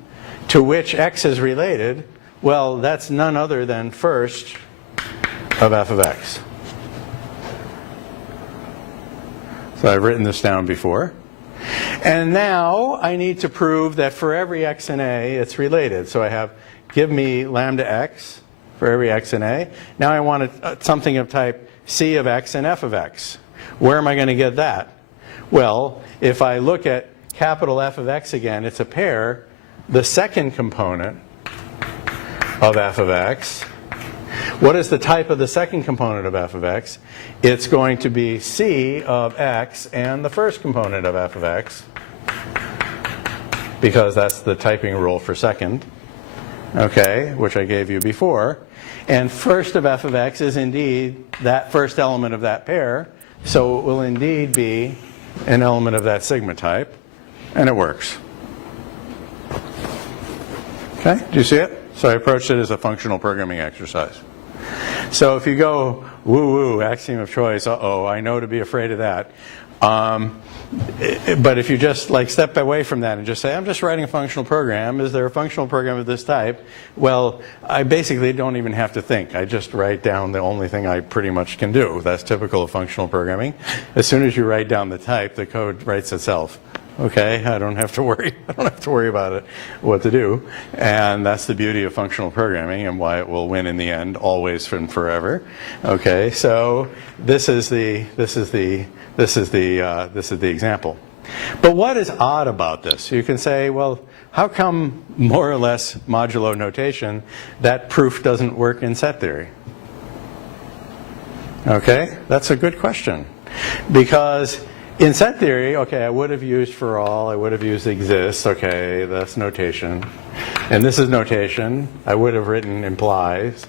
to which x is related, well, that's none other than first of f of x. So I've written this down before. And now I need to prove that for every x in A, it's related. So I have, give me lambda x for every x in A. Now I want something of type c of x and f of x. Where am I going to get that? Well, if I look at capital F of x again, it's a pair. The second component of f of x. What is the type of the second component of f of x? It's going to be c of x and the first component of f of x, because that's the typing rule for second, okay, which I gave you before. And first of f of x is indeed that first element of that pair, so it will indeed be an element of that sigma type, and it works. Okay, do you see it? So I approached it as a functional programming exercise. So if you go, woo-woo, axiom of choice, uh-oh, I know to be afraid of that. But if you just like step away from that and just say, I'm just writing a functional program, is there a functional program of this type? Well, I basically don't even have to think. I just write down the only thing I pretty much can do. That's typical of functional programming. As soon as you write down the type, the code writes itself. Okay, I don't have to worry. I don't have to worry about it, what to do. And that's the beauty of functional programming and why it will win in the end, always and forever. Okay, so this is the example. But what is odd about this? You can say, well, how come more or less modulo notation that proof doesn't work in set theory? Okay, that's a good question. Because in set theory, okay, I would have used for all, I would have used exists, okay, that's notation. And this is notation. I would have written implies.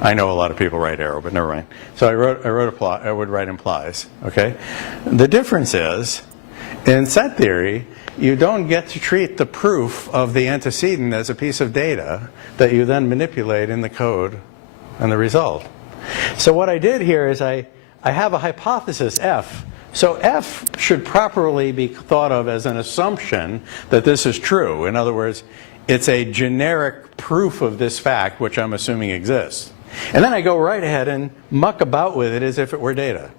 I know a lot of people write arrow, but never mind. So I would write implies, okay? The difference is, in set theory, you don't get to treat the proof of the antecedent as a piece of data that you then manipulate in the code and the result. So what I did here is I have a hypothesis f. So f should properly be thought of as an assumption that this is true. In other words, it's a generic proof of this fact, which I'm assuming exists. And then I go right ahead and muck about with it as if it were data.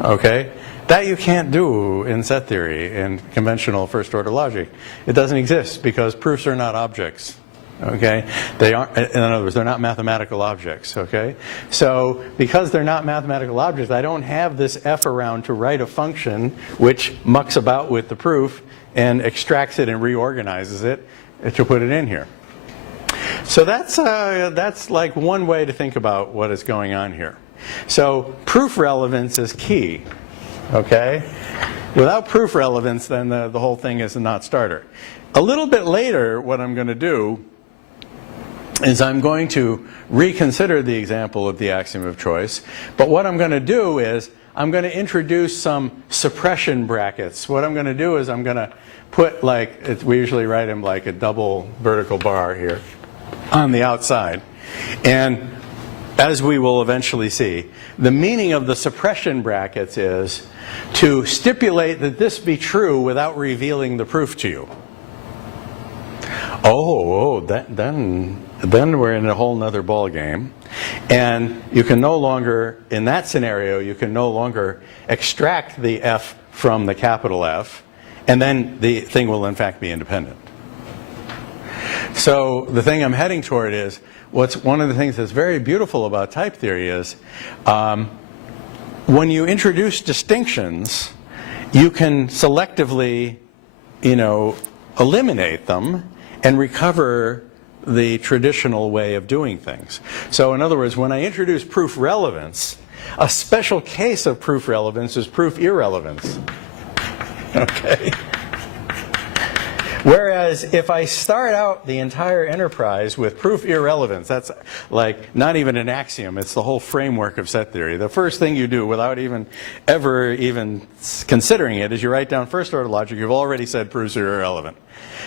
Okay? That you can't do in set theory in conventional first-order logic. It doesn't exist because proofs are not objects. Okay? They aren't, in other words, they're not mathematical objects. Okay? So because they're not mathematical objects, I don't have this f around to write a function which mucks about with the proof and extracts it and reorganizes it to put it in here. So that's like one way to think about what is going on here. So proof relevance is key. Okay? Without proof relevance, then the whole thing is a not starter. A little bit later, what I'm going to do is I'm going to reconsider the example of the axiom of choice. But what I'm going to do is I'm going to introduce some suppression brackets. What I'm going to do is I'm going to put, like, we usually write them like a double vertical bar here on the outside. And as we will eventually see, the meaning of the suppression brackets is to stipulate that this be true without revealing the proof to you. Then we're in a whole nother ball game. And you can no longer, in that scenario, you can no longer extract the F from the capital F, and then the thing will in fact be independent. So the thing I'm heading toward is, one of the things that's very beautiful about type theory is when you introduce distinctions, you can selectively, eliminate them and recover the traditional way of doing things. So in other words, when I introduce proof relevance, a special case of proof relevance is proof irrelevance. Okay? Whereas if I start out the entire enterprise with proof irrelevance, that's like not even an axiom, it's the whole framework of set theory. The first thing you do without ever considering it is you write down first order logic. You've already said proofs are irrelevant.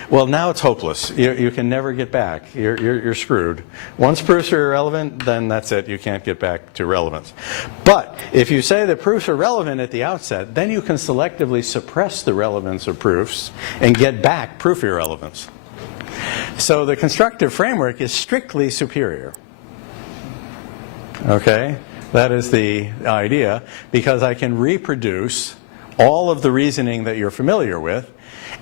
Well, now it's hopeless. You can never get back. You're screwed. Once proofs are irrelevant, then that's it. You can't get back to relevance. But if you say that proofs are relevant at the outset, then you can selectively suppress the relevance of proofs and get back proof irrelevance. So the constructive framework is strictly superior. Okay? That is the idea, because I can reproduce all of the reasoning that you're familiar with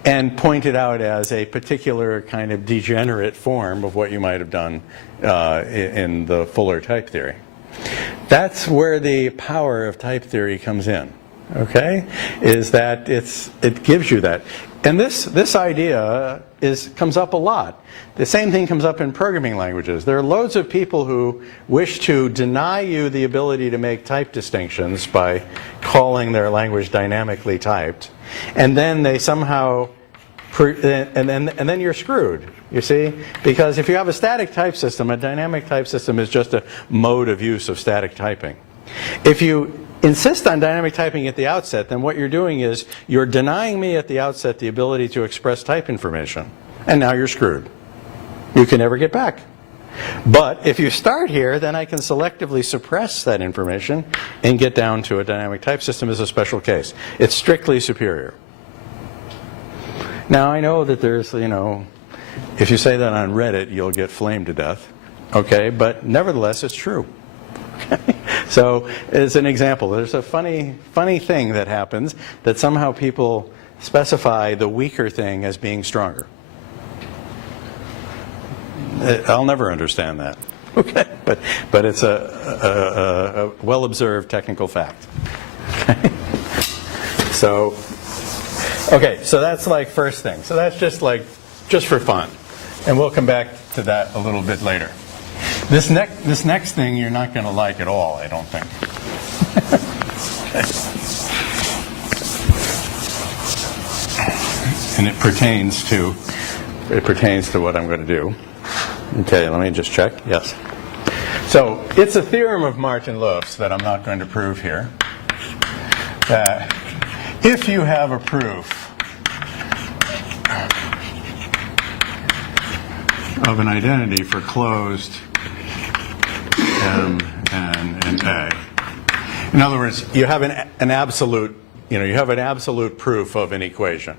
and point it out as a particular kind of degenerate form of what you might have done in the fuller type theory. That's where the power of type theory comes in, okay? Is that it gives you that. And this idea comes up a lot. The same thing comes up in programming languages. There are loads of people who wish to deny you the ability to make type distinctions by calling their language dynamically typed. And then they somehow, and then you're screwed, you see? Because if you have a static type system, a dynamic type system is just a mode of use of static typing. If you insist on dynamic typing at the outset, then what you're doing is you're denying me at the outset the ability to express type information. And now you're screwed. You can never get back. But if you start here, then I can selectively suppress that information and get down to a dynamic type system as a special case. It's strictly superior. Now, I know that there's, if you say that on Reddit, you'll get flamed to death. Okay, but nevertheless, it's true. So, as an example, there's a funny thing that happens that somehow people specify the weaker thing as being stronger. I'll never understand that. Okay, but it's a well-observed technical fact. So that's like first thing. So that's just for fun, and we'll come back to that a little bit later. This next thing you're not going to like at all, I don't think. And it pertains to what I'm going to do. Okay, let me just check. Yes. So it's a theorem of Martin-Löf's that I'm not going to prove here. That if you have a proof of an identity for closed M, N, and A, in other words, you have an absolute, you have an absolute proof of an equation.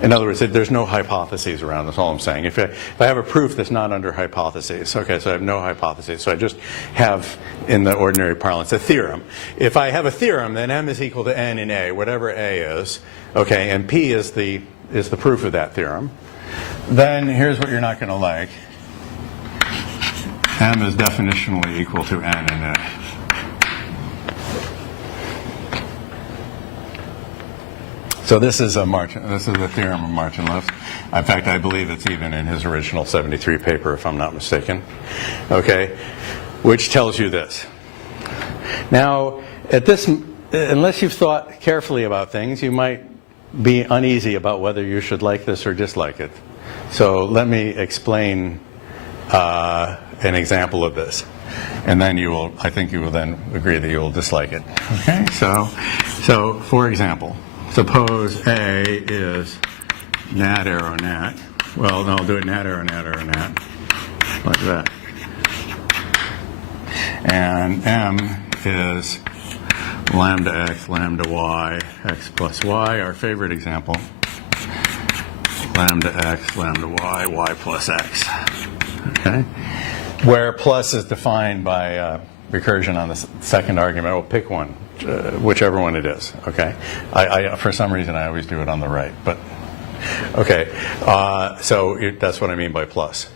In other words, there's no hypotheses around. That's all I'm saying. If I have a proof that's not under hypotheses, okay, so I have no hypotheses. So I just have, in the ordinary parlance, a theorem. If I have a theorem, then M is equal to N in A, whatever A is, okay, and P is the proof of that theorem. Then here's what you're not going to like. M is definitionally equal to N in A. So this is a theorem of Martin-Löf. In fact, I believe it's even in his original 73 paper, if I'm not mistaken. Okay, which tells you this. Now, unless you've thought carefully about things, you might be uneasy about whether you should like this or dislike it. So let me explain an example of this. And then I think you will then agree that you will dislike it. Okay, so for example, suppose A is nat arrow nat. Well, no, I'll do it nat arrow nat arrow nat, like that. And M is lambda x, lambda y, x plus y, our favorite example. Lambda x, lambda y, y plus x. Okay? Where plus is defined by recursion on the second argument. We'll pick one, whichever one it is. Okay? For some reason, I always do it on the right. But okay. So that's what I mean by plus.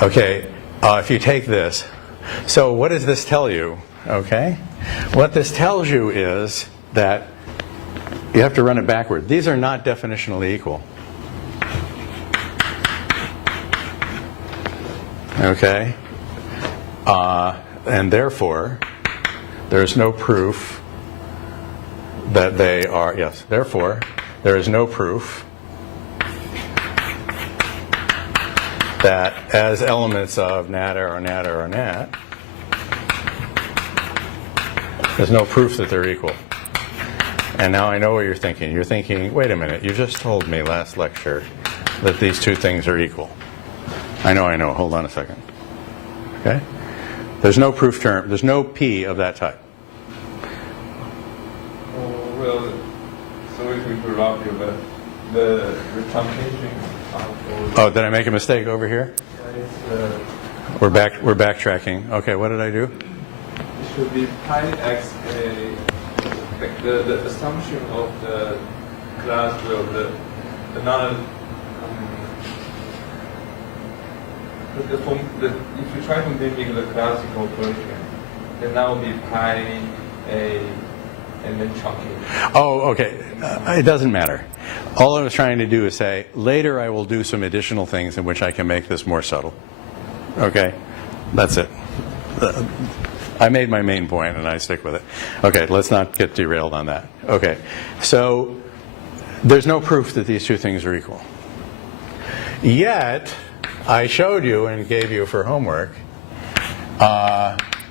Okay. If you take this, so what does this tell you? Okay? What this tells you is that you have to run it backward. These are not definitionally equal. Okay? And therefore, there's no proof that they are, yes, therefore, there is no proof that as elements of nat arrow nat arrow nat, there's no proof that they're equal. And now I know what you're thinking. You're thinking, wait a minute, you just told me last lecture that these two things are equal. I know. Hold on a second. Okay? There's no proof term. There's no P of that type. Oh, well, sorry to interrupt you, but the truncation of Oh, did I make a mistake over here? We're backtracking. Okay, what did I do? It should be pi x a. The assumption of the class will the non. If you try to mimic the classical version, then that will be pi a and then truncated. Oh, okay. It doesn't matter. All I was trying to do is say, later I will do some additional things in which I can make this more subtle. Okay? That's it. I made my main point and I stick with it. Okay, let's not get derailed on that. Okay, so there's no proof that these two things are equal. Yet, I showed you and gave you for homework,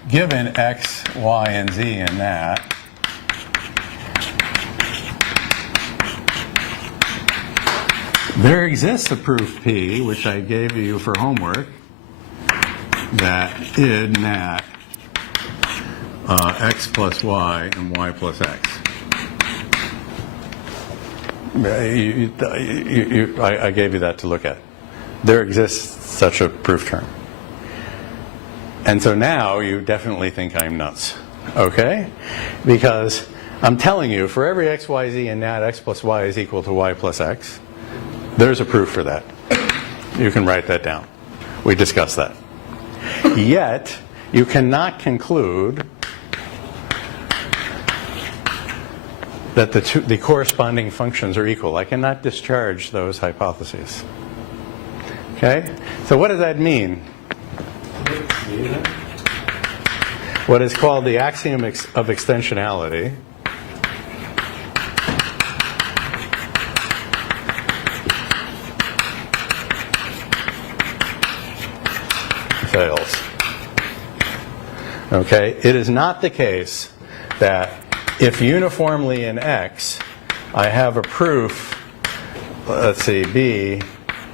given x, y, and z in that, there exists a proof P, which I gave you for homework, that id nat x plus y and y plus x. I gave you that to look at. There exists such a proof term. And so now you definitely think I'm nuts. Okay? Because I'm telling you, for every x, y, z in nat, x plus y is equal to y plus x. There's a proof for that. You can write that down. We discussed that. Yet, you cannot conclude that the corresponding functions are equal. I cannot discharge those hypotheses. Okay? So what does that mean? What is called the axiom of extensionality fails. Okay? It is not the case that if uniformly in X, I have a proof, let's see, B,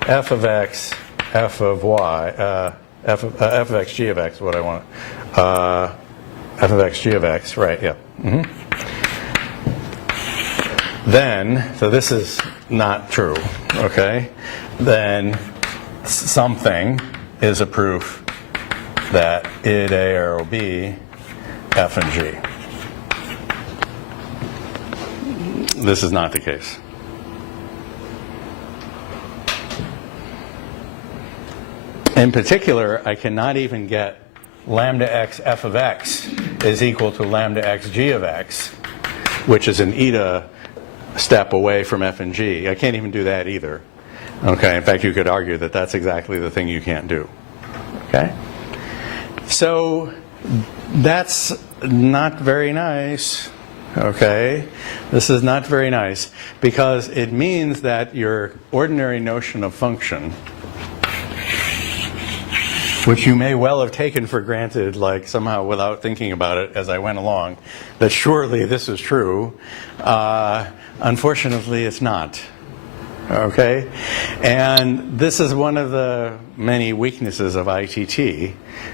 f of X, f of Y, f of X, g of X, what I want, f of X, g of X, right, yeah. Then, so this is not true, okay? Then something is a proof that id A arrow B, f and g. This is not the case. In particular, I cannot even get lambda x f of x is equal to lambda x g of x, which is an eta step away from f and g. I can't even do that either. Okay, in fact, you could argue that that's exactly the thing you can't do. Okay? So that's not very nice. Okay? This is not very nice because it means that your ordinary notion of function which you may well have taken for granted, like somehow without thinking about it as I went along, that surely this is true. Unfortunately, it's not. Okay? And this is one of the many weaknesses of ITT,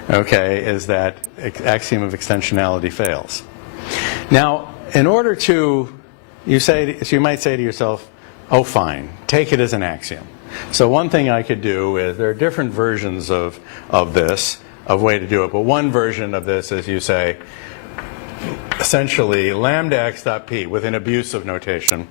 okay, is that axiom of extensionality fails. Now, in order to, so you might say to yourself, oh, fine, take it as an axiom. So one thing I could do is, there are different versions of this, of way to do it, but one version of this is you say, essentially, lambda x dot p with an abusive notation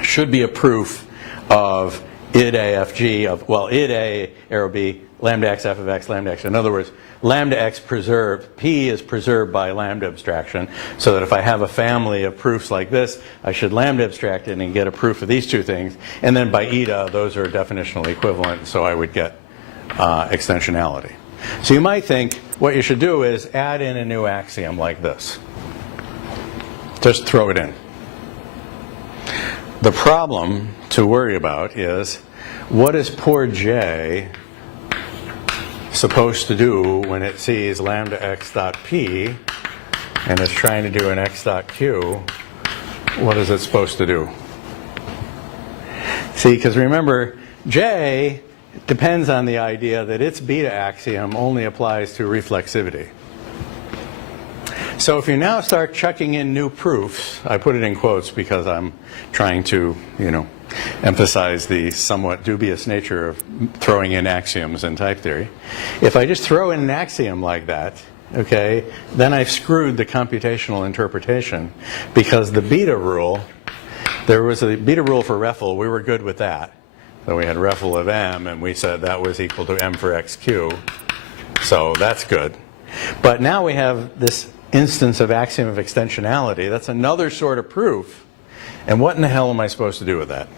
should be a proof of id a f g of, well, id a arrow b, lambda x f of x, lambda x. In other words, lambda x preserved, p is preserved by lambda abstraction, so that if I have a family of proofs like this, I should lambda abstract it and get a proof of these two things. And then by eta, those are definitionally equivalent, so I would get extensionality. So you might think what you should do is add in a new axiom like this. Just throw it in. The problem to worry about is, what is poor J supposed to do when it sees lambda x dot p and is trying to do an x dot q? What is it supposed to do? See, because remember, J depends on the idea that its beta axiom only applies to reflexivity. So if you now start chucking in new proofs, I put it in quotes because I'm trying to, emphasize the somewhat dubious nature of throwing in axioms in type theory. If I just throw in an axiom like that, okay, then I've screwed the computational interpretation, because the beta rule, there was a beta rule for REFL, we were good with that. So we had REFL of m, and we said that was equal to m for xq. So that's good. But now we have this instance of axiom of extensionality. That's another sort of proof. And what in the hell am I supposed to do with that?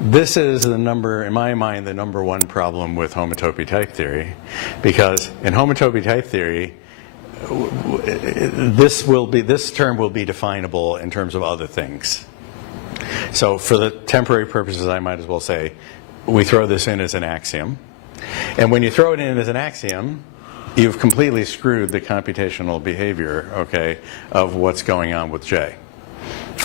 This is the number, in my mind, the number one problem with homotopy type theory. Because in homotopy type theory, this term will be definable in terms of other things. So for the temporary purposes, I might as well say, we throw this in as an axiom. And when you throw it in as an axiom, you've completely screwed the computational behavior, okay, of what's going on with J.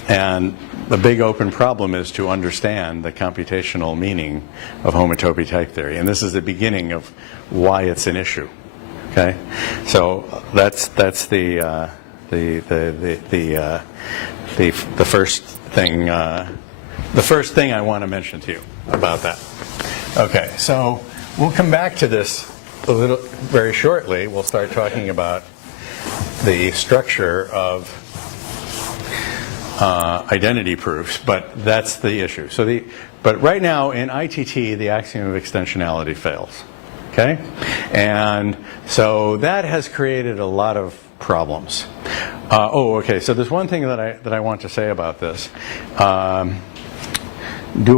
And the big open problem is to understand the computational meaning of homotopy type theory. And this is the beginning of why it's an issue. Okay? So that's the first thing I want to mention to you about that. Okay, so we'll come back to this very shortly. We'll start talking about the structure of identity proofs, but that's the issue. But right now in ITT, the axiom of extensionality fails. Okay, and so that has created a lot of problems. Okay. So there's one thing that I want to say about this. Do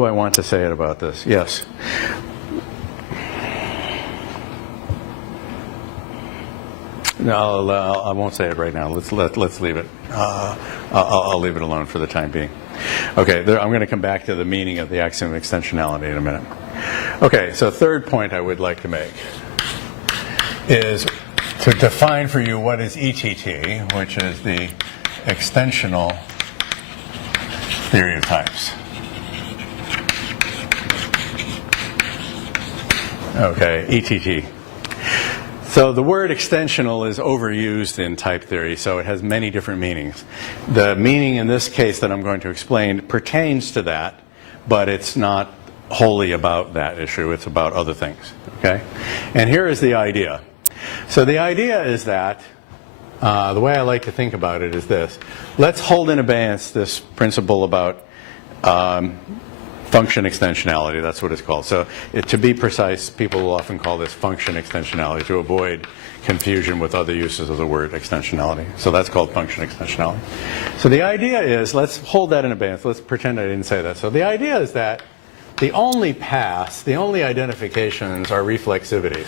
I want to say it about this? Yes. No, I won't say it right now. Let's leave it. I'll leave it alone for the time being. Okay, I'm going to come back to the meaning of the axiom of extensionality in a minute. Okay, so third point I would like to make is to define for you what is ETT, which is the extensional theory of types. Okay, ETT. So the word extensional is overused in type theory, so it has many different meanings. The meaning in this case that I'm going to explain pertains to that, but it's not wholly about that issue. It's about other things. Okay? And here is the idea. So the idea is that, the way I like to think about it is this. Let's hold in abeyance this principle about function extensionality, that's what it's called. So to be precise, people will often call this function extensionality to avoid confusion with other uses of the word extensionality. So that's called function extensionality. So the idea is, let's hold that in abeyance. Let's pretend I didn't say that. So the idea is that the only paths, the only identifications are reflexivities.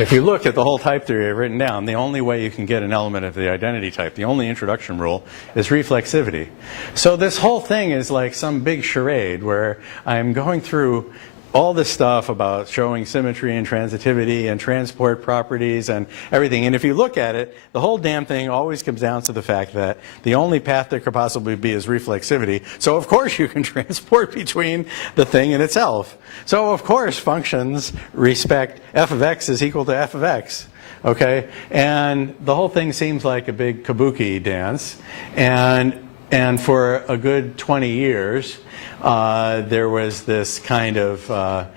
if you look at the whole type theory I've written down, the only way you can get an element of the identity type, the only introduction rule, is reflexivity. So this whole thing is like some big charade where I'm going through all this stuff about showing symmetry and transitivity and transport properties and everything. And if you look at it, the whole damn thing always comes down to the fact that the only path there could possibly be is reflexivity. So of course you can transport between the thing and itself. So of course functions respect f of x is equal to f of x. Okay? And the whole thing seems like a big kabuki dance. And for a good 20 years, there was this kind of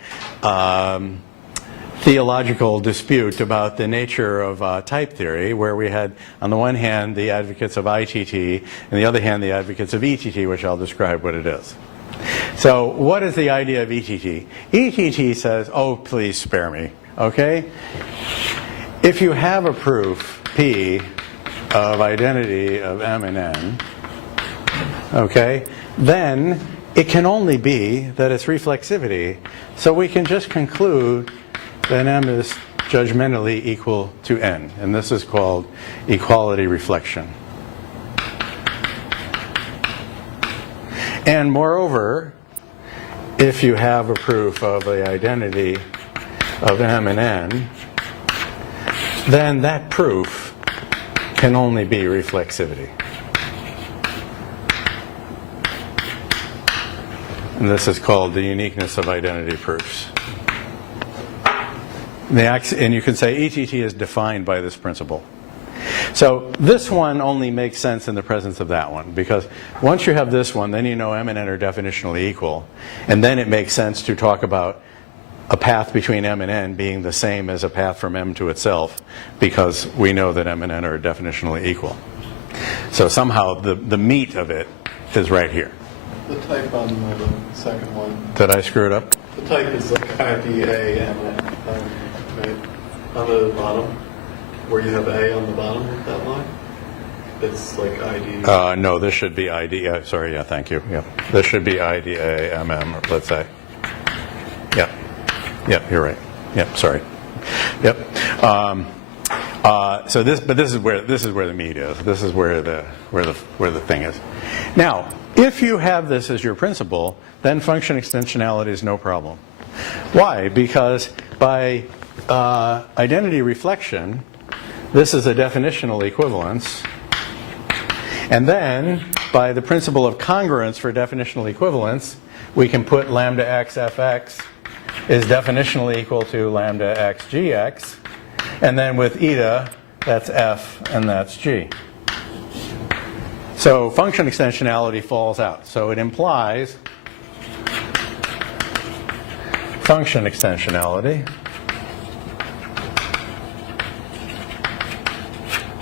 theological dispute about the nature of type theory, where we had, on the one hand, the advocates of ITT, and the other hand, the advocates of ETT, which I'll describe what it is. So what is the idea of ETT? ETT says, oh, please spare me, okay? If you have a proof, P, of identity of M and N, okay, then it can only be that it's reflexivity. So we can just conclude that M is judgmentally equal to N. And this is called equality reflection. And moreover, if you have a proof of the identity of M and N, then that proof can only be reflexivity. And this is called the uniqueness of identity proofs. And you can say ETT is defined by this principle. So this one only makes sense in the presence of that one, because once you have this one, then you know M and N are definitionally equal. And then it makes sense to talk about a path between M and N being the same as a path from M to itself, because we know that M and N are definitionally equal. So somehow the meat of it is right here. The type on the second one. Did I screw it up? The type is like ID A and right on the bottom, where you have A on the bottom of that line. It's like ID. No, this should be ID. Sorry, yeah, thank you. Yeah, this should be IDA MM. Let's say. Yeah, yeah, you're right. Yep, sorry. Yep. So this is where the meat is. This is where the thing is. Now, if you have this as your principle, then function extensionality is no problem. Why? Because by identity reflection, this is a definitional equivalence. And then, by the principle of congruence for definitional equivalence, we can put lambda x fx is definitionally equal to lambda x gx. And then with eta, that's f and that's g. So function extensionality falls out. So it implies function extensionality,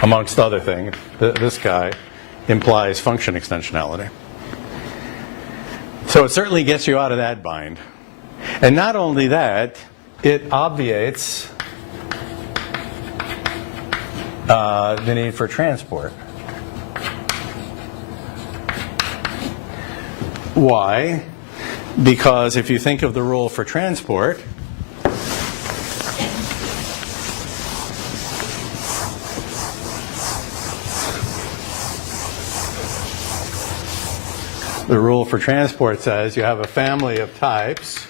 amongst other things. This guy implies function extensionality. So it certainly gets you out of that bind. And not only that, it obviates the need for transport. Why? Because if you think of the rule for transport, the rule for transport says you have a family of types.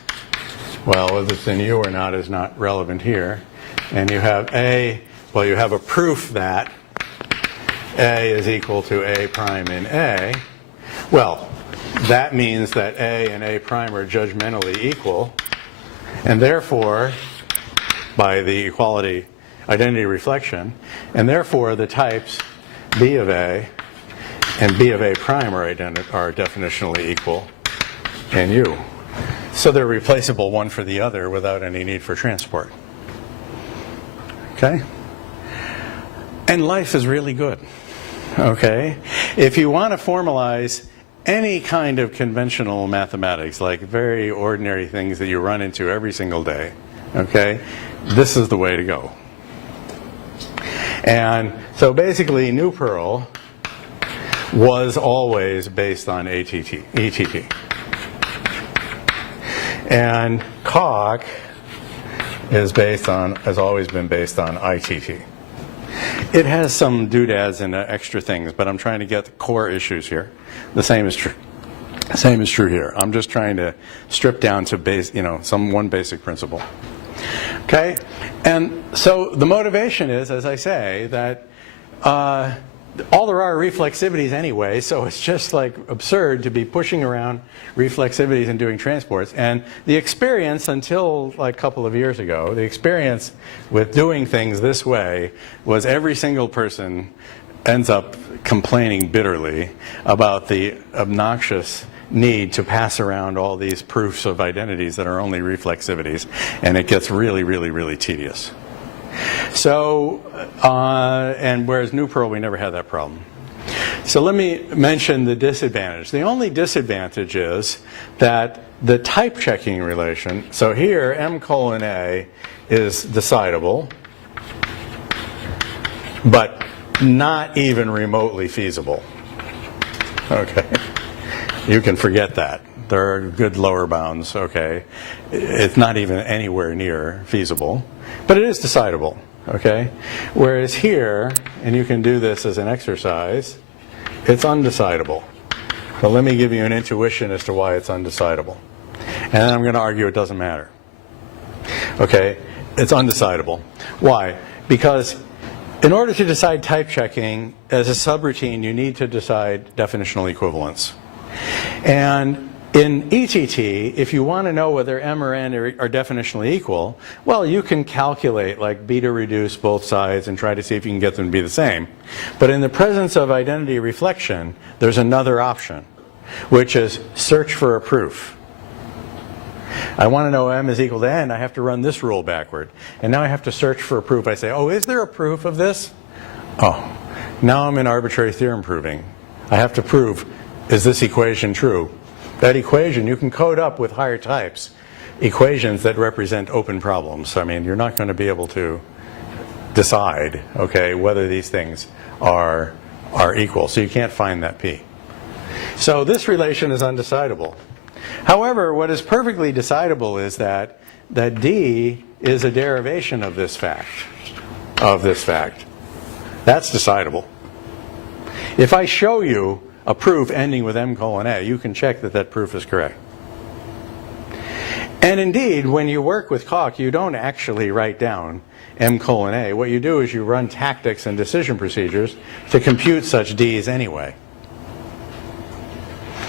Well, whether it's in U or not is not relevant here. And you have you have a proof that A is equal to A prime in A. Well, that means that A and A prime are judgmentally equal. And therefore, by the equality identity reflection, and therefore the types B of A and B of A prime are definitionally equal in U. So they're replaceable one for the other without any need for transport. Okay? And life is really good. Okay? If you want to formalize any kind of conventional mathematics, like very ordinary things that you run into every single day, okay, this is the way to go. And so basically, New Pearl was always based on ETT. And Coq has always been based on ITT. It has some doodads and extra things, but I'm trying to get the core issues here. The same is true. Same is true here. I'm just trying to strip down to one basic principle. Okay, and so the motivation is, as I say, that all there are reflexivities anyway, so it's just like absurd to be pushing around reflexivities and doing transports. And the experience until like a couple of years ago, the experience with doing things this way was every single person ends up complaining bitterly about the obnoxious need to pass around all these proofs of identities that are only reflexivities, and it gets really, really, really tedious. So, and whereas New Perl, we never had that problem. So let me mention the disadvantage. The only disadvantage is that the type checking relation, so here M:(A) is decidable, but not even remotely feasible. Okay. You can forget that. There are good lower bounds, okay? It's not even anywhere near feasible, but it is decidable, okay? Whereas here, and you can do this as an exercise, it's undecidable. So let me give you an intuition as to why it's undecidable. And then I'm going to argue it doesn't matter. Okay? It's undecidable. Why? Because in order to decide type checking as a subroutine, you need to decide definitional equivalence. And in ETT, if you want to know whether M or N are definitionally equal, well, you can calculate, like beta reduce both sides and try to see if you can get them to be the same. But in the presence of identity reflection, there's another option, which is search for a proof. I want to know M is equal to N, I have to run this rule backward. And now I have to search for a proof. I say, oh, is there a proof of this? Oh, now I'm in arbitrary theorem proving. I have to prove, is this equation true? That equation, you can code up with higher types equations that represent open problems. I mean, you're not going to be able to decide, okay, whether these things are equal. So you can't find that P. So this relation is undecidable. However, what is perfectly decidable is that D is a derivation of this fact. That's decidable. If I show you a proof ending with M:(A), you can check that that proof is correct. And indeed, when you work with Coq, you don't actually write down M:(A). What you do is you run tactics and decision procedures to compute such Ds anyway.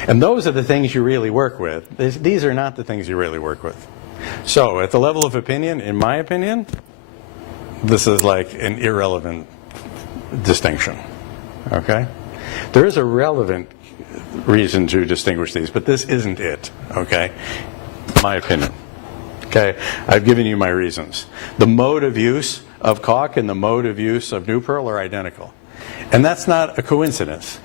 And those are the things you really work with. These are not the things you really work with. So at the level of opinion, in my opinion, this is like an irrelevant distinction. Okay? There is a relevant reason to distinguish these, but this isn't it, okay? My opinion. Okay? I've given you my reasons. The mode of use of Coq and the mode of use of New Perl are identical. And that's not a coincidence.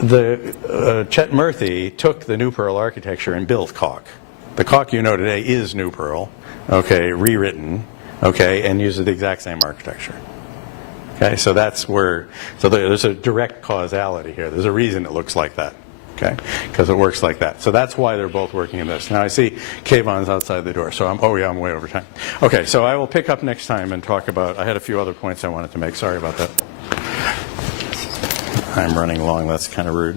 Chet Murthy took the New Perl architecture and built Coq. The Coq you know today is New Perl, okay, rewritten, okay, and uses the exact same architecture. Okay, so that's where, so there's a direct causality here. There's a reason it looks like that, okay, because it works like that. So that's why they're both working in this. Now I see Kayvon's outside the door, so I'm way over time. Okay, so I will pick up next time and talk about, I had a few other points I wanted to make. Sorry about that. I'm running long, that's kind of rude.